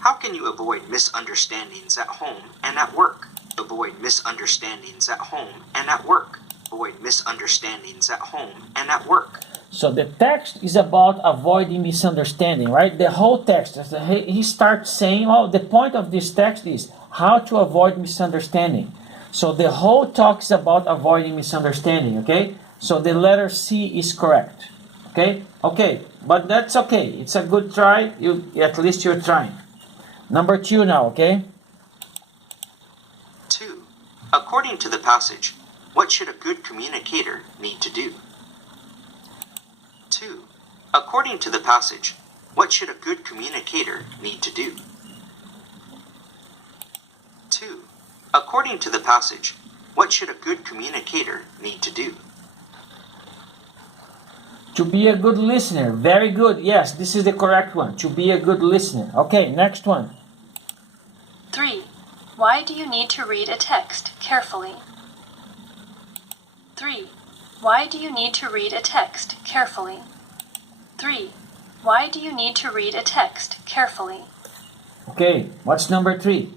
How can you avoid misunderstandings at home and at work? Avoid misunderstandings at home and at work. Avoid misunderstandings at home and at work. So the text is about avoiding misunderstanding, right? The whole text, he starts saying, oh, the point of this text is how to avoid misunderstanding. So the whole talk is about avoiding misunderstanding, okay? So the letter C is correct, okay? Okay, but that's okay. It's a good try. At least you're trying. Number 2 now, okay? 2. According to the passage, what should a good communicator need to do? 2. According to the passage, what should a good communicator need to do? 2. According to the passage, what should a good communicator need to do? To be a good listener. Very good. Yes, this is the correct one. To be a good listener. Okay, next one. 3. Why do you need to read a text carefully? 3. Why do you need to read a text carefully? 3. Why do you need to read a text carefully? Okay, what's number 3?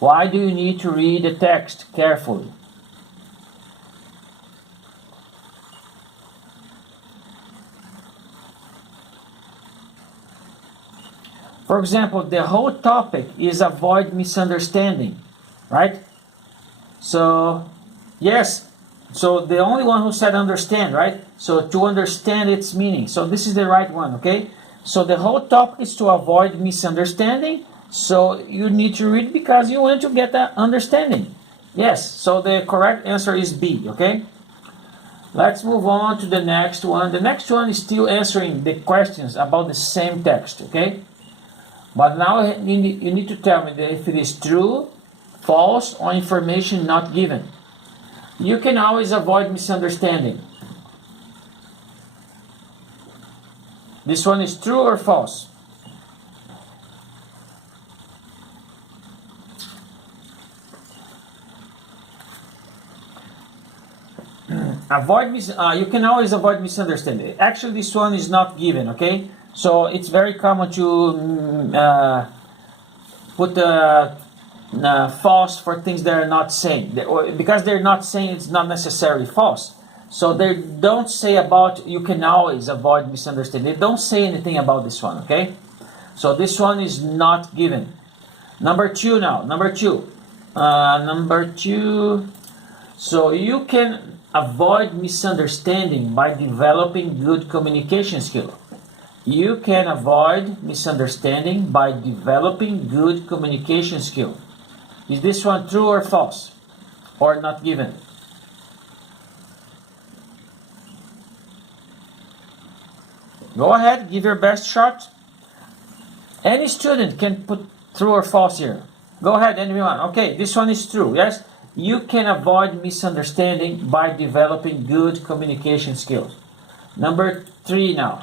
Why do you need to read the text carefully? For example, the whole topic is avoid misunderstanding, right? So, yes, so the only one who said understand, right? So to understand its meaning. So this is the right one, okay? So the whole topic is to avoid misunderstanding. So you need to read because you want to get that understanding. Yes, so the correct answer is B, okay? Let's move on to the next one. The next one is still answering the questions about the same text, okay? But now you need to tell me that if it is true, false, or information not given. You can always avoid misunderstanding. This one is true or false? You can always avoid misunderstanding. Actually, this one is not given, okay? So it's very common to put false for things that are not saying. Because they're not saying, it's not necessarily false. So they don't say about you can always avoid misunderstanding. They don't say anything about this one, okay? So this one is not given. Number two now. Number two. So you can avoid misunderstanding by developing good communication skill. You can avoid misunderstanding by developing good communication skill. Is this one true or false? Or not given? Go ahead, give your best shot. Any student can put true or false here. Go ahead, anyone. Okay, this one is true, yes? You can avoid misunderstanding by developing good communication skills. Number 3 now.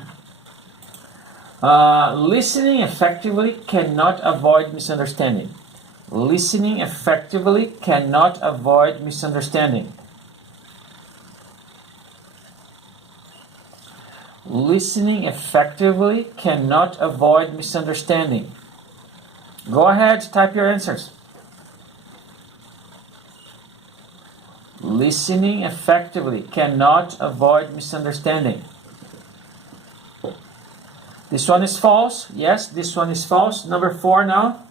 Listening effectively cannot avoid misunderstanding. Listening effectively cannot avoid misunderstanding. Listening effectively cannot avoid misunderstanding. Go ahead, type your answers. Listening effectively cannot avoid misunderstanding. This one is false. Yes, this one is false. Number 4 now.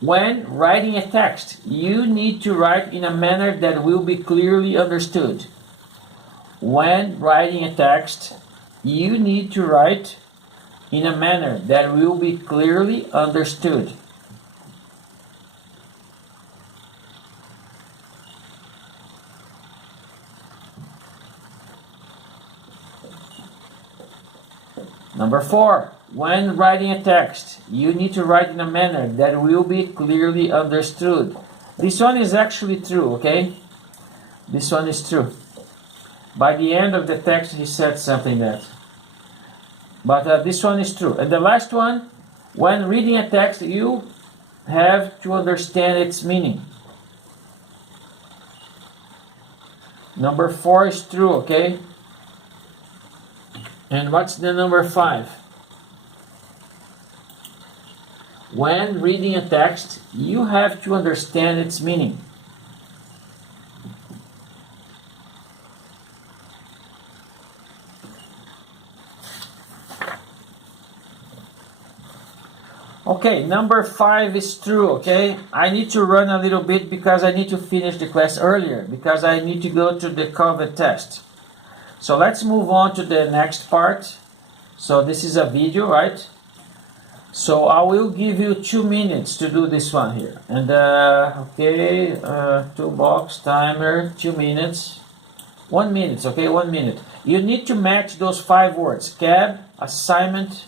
When writing a text, you need to write in a manner that will be clearly understood. When writing a text, you need to write in a manner that will be clearly understood. Number 4, when writing a text, you need to write in a manner that will be clearly understood. This one is actually true, okay? This one is true. By the end of the text, he said something that. But this one is true. And the last one, when reading a text, you have to understand its meaning. Number 4 is true, okay? And what's the number 5? When reading a text, you have to understand its meaning. Okay, number 5 is true, okay? I need to run a little bit because I need to finish the class earlier, because I need to go to the COVID test. So let's move on to the next part. So this is a video, right? So I will give you 2 minutes to do this one here. And okay, toolbox timer, 2 minutes. 1 minute, okay, 1 minute. You need to match those 5 words: cab, assignment,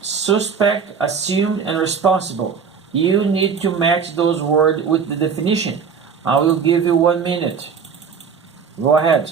suspect, assumed, and responsible. You need to match those words with the definition. I will give you 1 minute. Go ahead.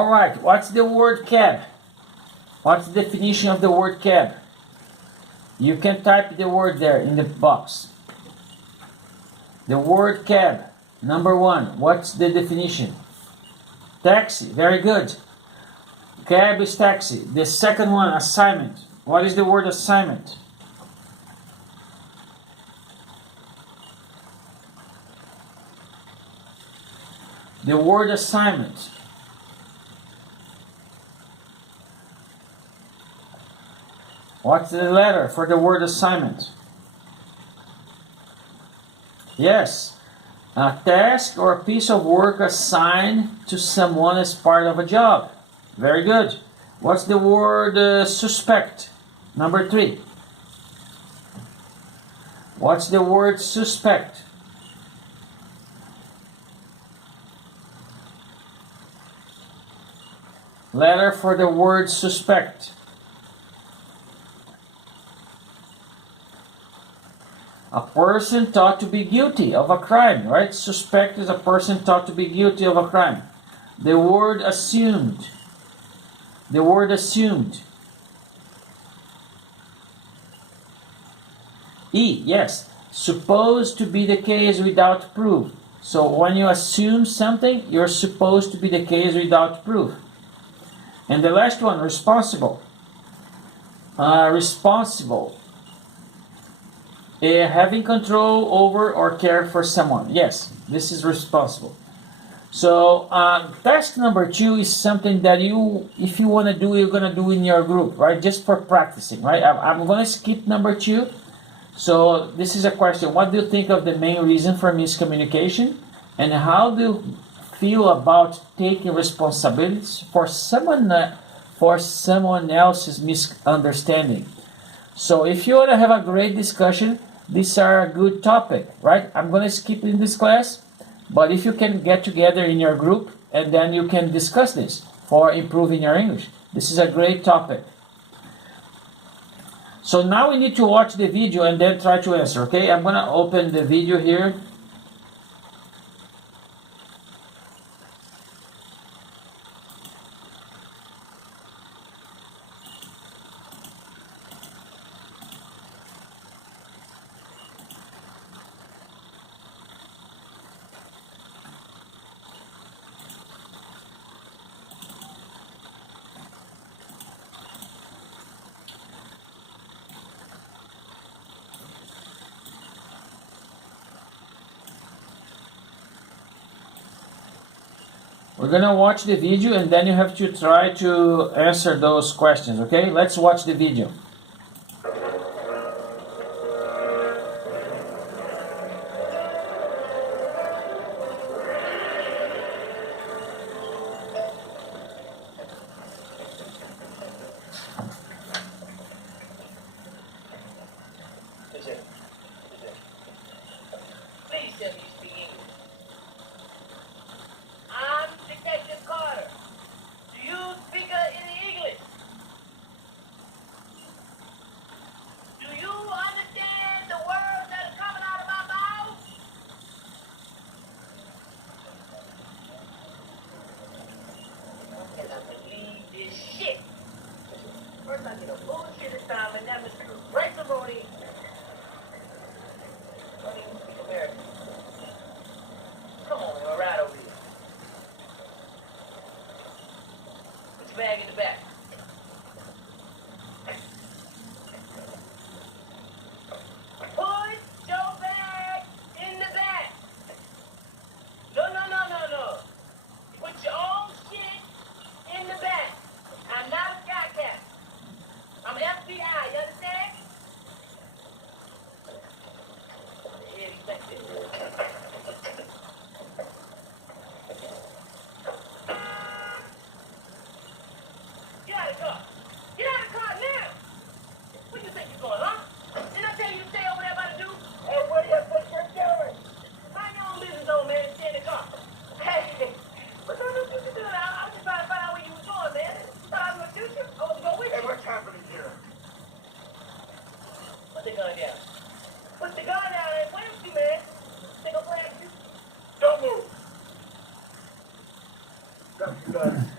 All right, what's the word cab? What's the definition of the word cab? You can type the word there in the box. The word cab. Number one, what's the definition? Taxi, very good. Cab is taxi. The second one, assignment. What is the word assignment? The word assignment. What's the letter for the word assignment? Yes, a task or a piece of work assigned to someone as part of a job. Very good. What's the word suspect? Number 3. What's the word suspect? Letter for the word suspect. A person thought to be guilty of a crime, right? Suspect is a person thought to be guilty of a crime. The word assumed. The word assumed. E, yes. Supposed to be the case without proof. So when you assume something, you're supposed to be the case without proof. And the last one, responsible. Responsible. Having control over or care for someone. Yes, this is responsible. So task number 2 is something that if you want to do, you're going to do in your group, right? Just for practicing, right? I'm going to skip number 2. So this is a question. What do you think of the main reason for miscommunication? And how do you feel about taking responsibilities for someone else's misunderstanding? So if you want to have a great discussion, these are a good topic, right? I'm going to skip in this class, but if you can get together in your group and then you can discuss this for improving your English, this is a great topic. So now we need to watch the video and then try to answer, okay? I'm going to open the video here. We're going to watch the video and then you have to try to answer those questions, okay? Let's watch the video. Please tell me you speak English. I'm Detective Carter. Do you speak any English? Do you understand the words that are coming out of my mouth? I cannot believe this shit. First I get a bullshit assignment, that Mr. Rice-A-Roni. Don't even speak American. Come on, man, right over here. Put your bag in the back. Put your bag in the back. No. Put your own shit in the back. I'm not a sky cat. I'm FBI, you understand? Yeah, exactly. Get out of the car. Get out of the car now. Where you think you're going, huh? Didn't I tell you to stay over there by the dude? Hey, what you doing? Mind your own business, old man. Stay in the car. Hey, what you doing? I was just trying to find out where you was going, man. You thought I was going to shoot you? I was going to go with you. Hey, what's happening here? Put the gun down. Put the gun down and wait with you, man. Think I'm playing with you? Don't move. Drop your gun.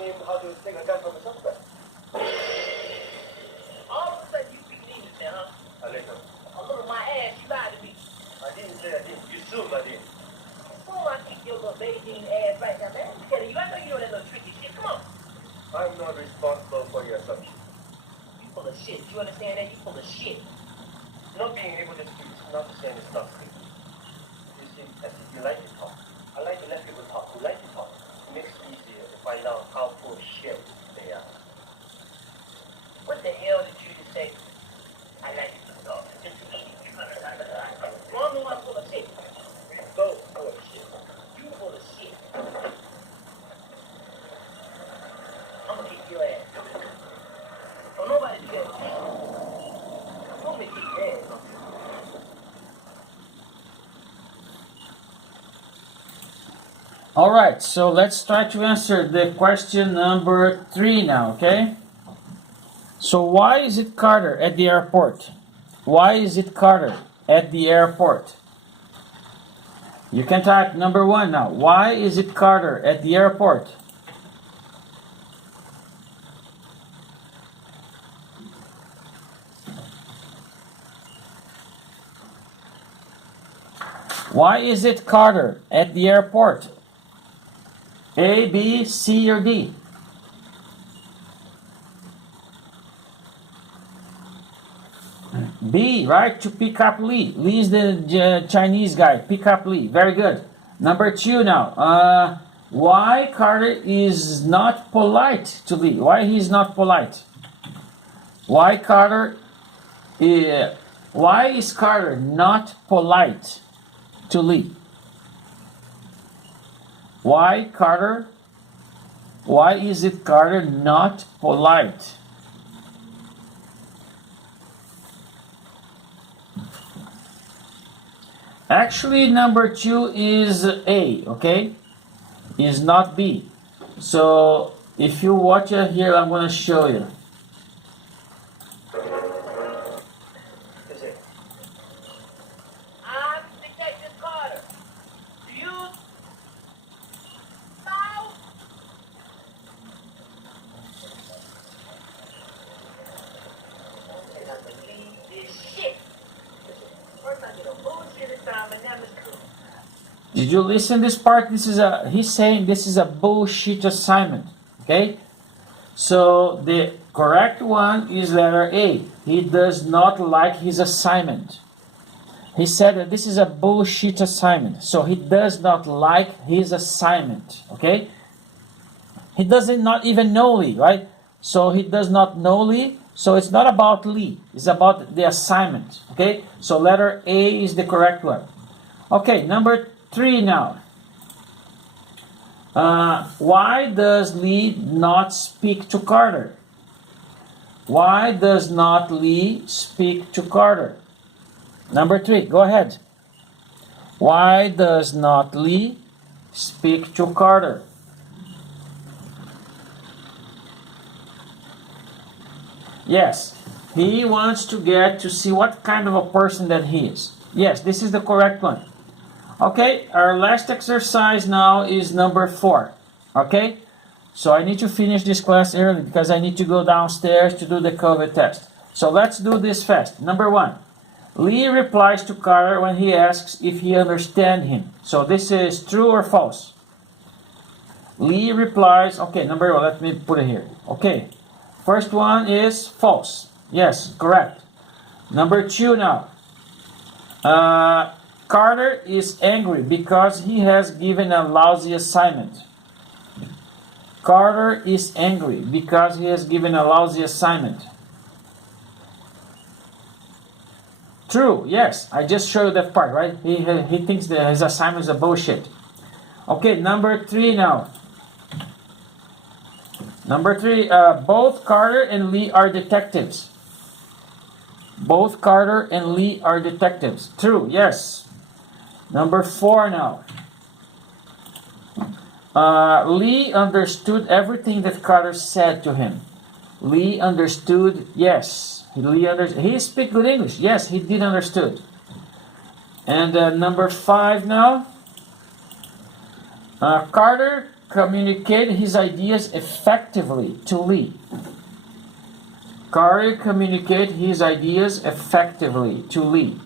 ain't even how to take a gun from a suspect. All of a sudden, you speak English now, huh? I listen. A little my ass, you lied to me. I didn't say I didn't. You assume I did. So I kick your little Beijing ass right now, man. I'm telling you, I know you know that little tricky shit. Come on. I'm not responsible for your assumption. You full of shit. You understand that? You full of shit. Not being able to speak is not the same as not speaking. You see, as if you like to talk. I like to let people talk who like to talk. It makes it easier to find out how full of shit they are. What the hell did you just say? I like to talk. Just to eat. Well, I know I'm full of shit. You're both full of shit. You full of shit. I'm gonna kick your ass. Don't nobody do that to me. I'm gonna kick your ass. All right, so let's try to answer the question number 3 now, okay? So why is it Carter at the airport? Why is it Carter at the airport? You can type number 1 now. Why is it Carter at the airport? Why is it Carter at the airport? A, B, C, or D? B, right? To pick up Lee. Lee is the Chinese guy. Pick up Lee. Very good. Number 2 now. Why Carter is not polite to Lee? Why he's not polite? Why is Carter not polite to Lee? Why is it Carter not polite? Actually, number 2 is A, okay? Is not B. So, if you watch it here, I'm going to show you. I'm Detective Carter. Do you know? And I believe this shit. First I did a bullshit assignment, now it's cool. Did you listen this part? He's saying this is a bullshit assignment, okay? So the correct one is letter A. He does not like his assignment. He said that this is a bullshit assignment. So he does not like his assignment, okay? He doesn't not even know Lee, right? So he does not know Lee. So it's not about Lee. It's about the assignment, okay? So letter A is the correct one. Okay, number 3 now. Why does Lee not speak to Carter? Why does not Lee speak to Carter? Number 3, go ahead. Why does not Lee speak to Carter? Yes, he wants to get to see what kind of a person that he is. Yes, this is the correct one. Okay, our last exercise now is number 4. Okay, so I need to finish this class early because I need to go downstairs to do the COVID test. So let's do this fast. Number 1, Lee replies to Carter when he asks if he understands him. So this is true or false? Lee replies, okay, number 1, let me put it here. Okay, first one is false. Yes, correct. Number 2 now. Carter is angry because he has given a lousy assignment. Carter is angry because he has given a lousy assignment. True, yes. I just showed that part, right? He thinks that his assignment is a bullshit. Okay, number 3 now. Number 3, both Carter and Lee are detectives. Both Carter and Lee are detectives. True, yes. Number 4 now. Lee understood everything that Carter said to him. Lee understood, yes. He speaks good English. Yes, he did understood. And number 5 now. Carter communicate his ideas effectively to Lee. Carter communicate his ideas effectively to Lee.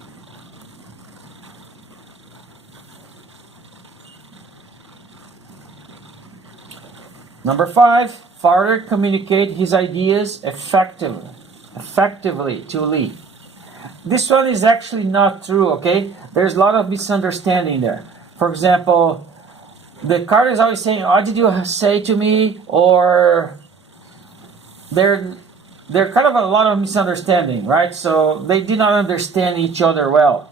Number 5, Farther communicate his ideas effectively to Lee. This one is actually not true, okay? There's a lot of misunderstanding there. For example, the Carter is always saying, "What did you say to me?" Or there kind of a lot of misunderstanding, right? So they did not understand each other well.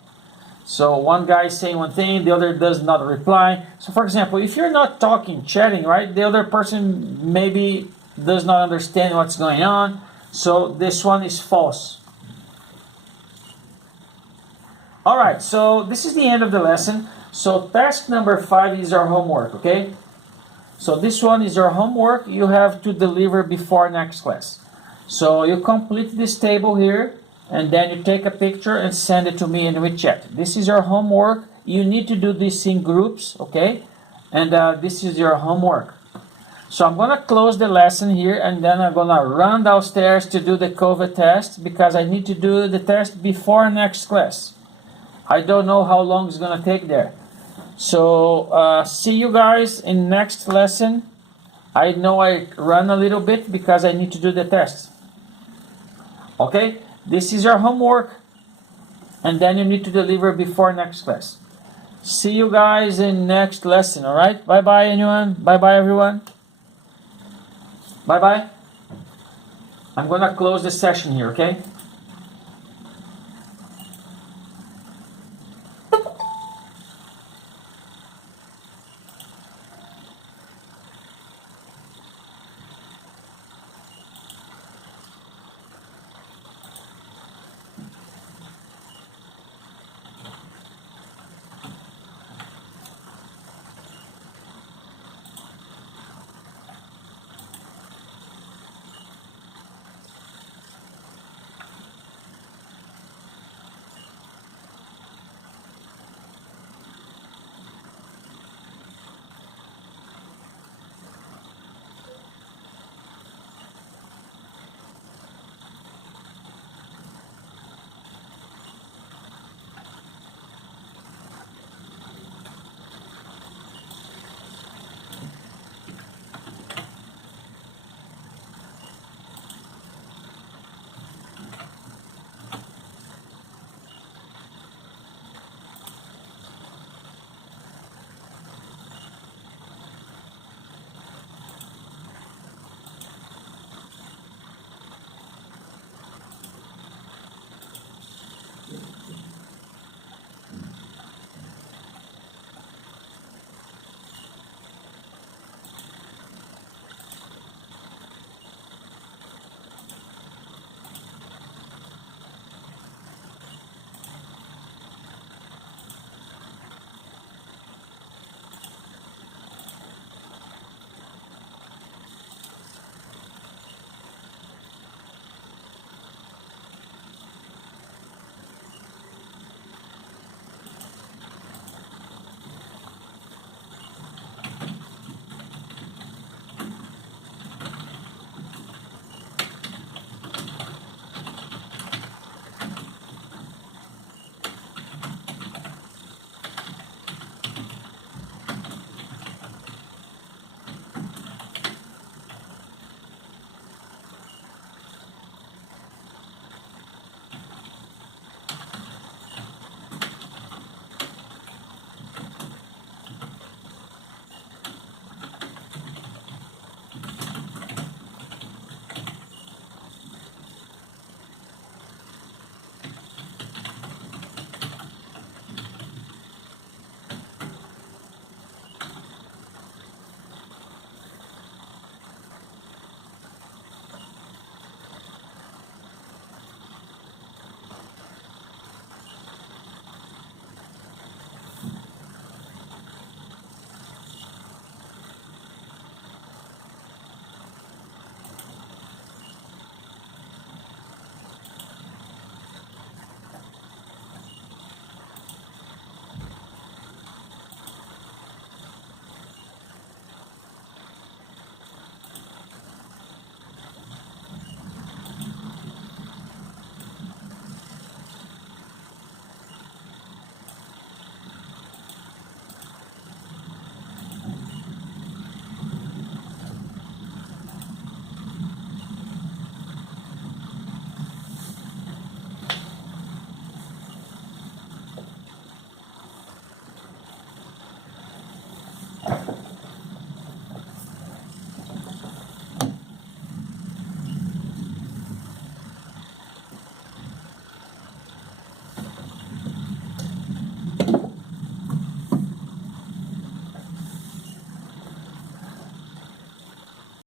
So one guy is saying one thing, the other does not reply. So for example, if you're not talking, chatting, right, the other person maybe does not understand what's going on. So this one is false. All right, so this is the end of the lesson. So task number 5 is our homework, okay? So this one is your homework you have to deliver before next class. So you complete this table here, and then you take a picture and send it to me and we chat. This is your homework. You need to do this in groups, okay? And this is your homework. So I'm gonna close the lesson here, and then I'm gonna run downstairs to do the COVID test because I need to do the test before next class. I don't know how long it's gonna take there. So see you guys in next lesson. I know I run a little bit because I need to do the test. Okay, this is your homework, and then you need to deliver before next class. See you guys in next lesson, all right? Bye-bye, anyone. Bye-bye, everyone. Bye-bye. I'm gonna close the session here, okay?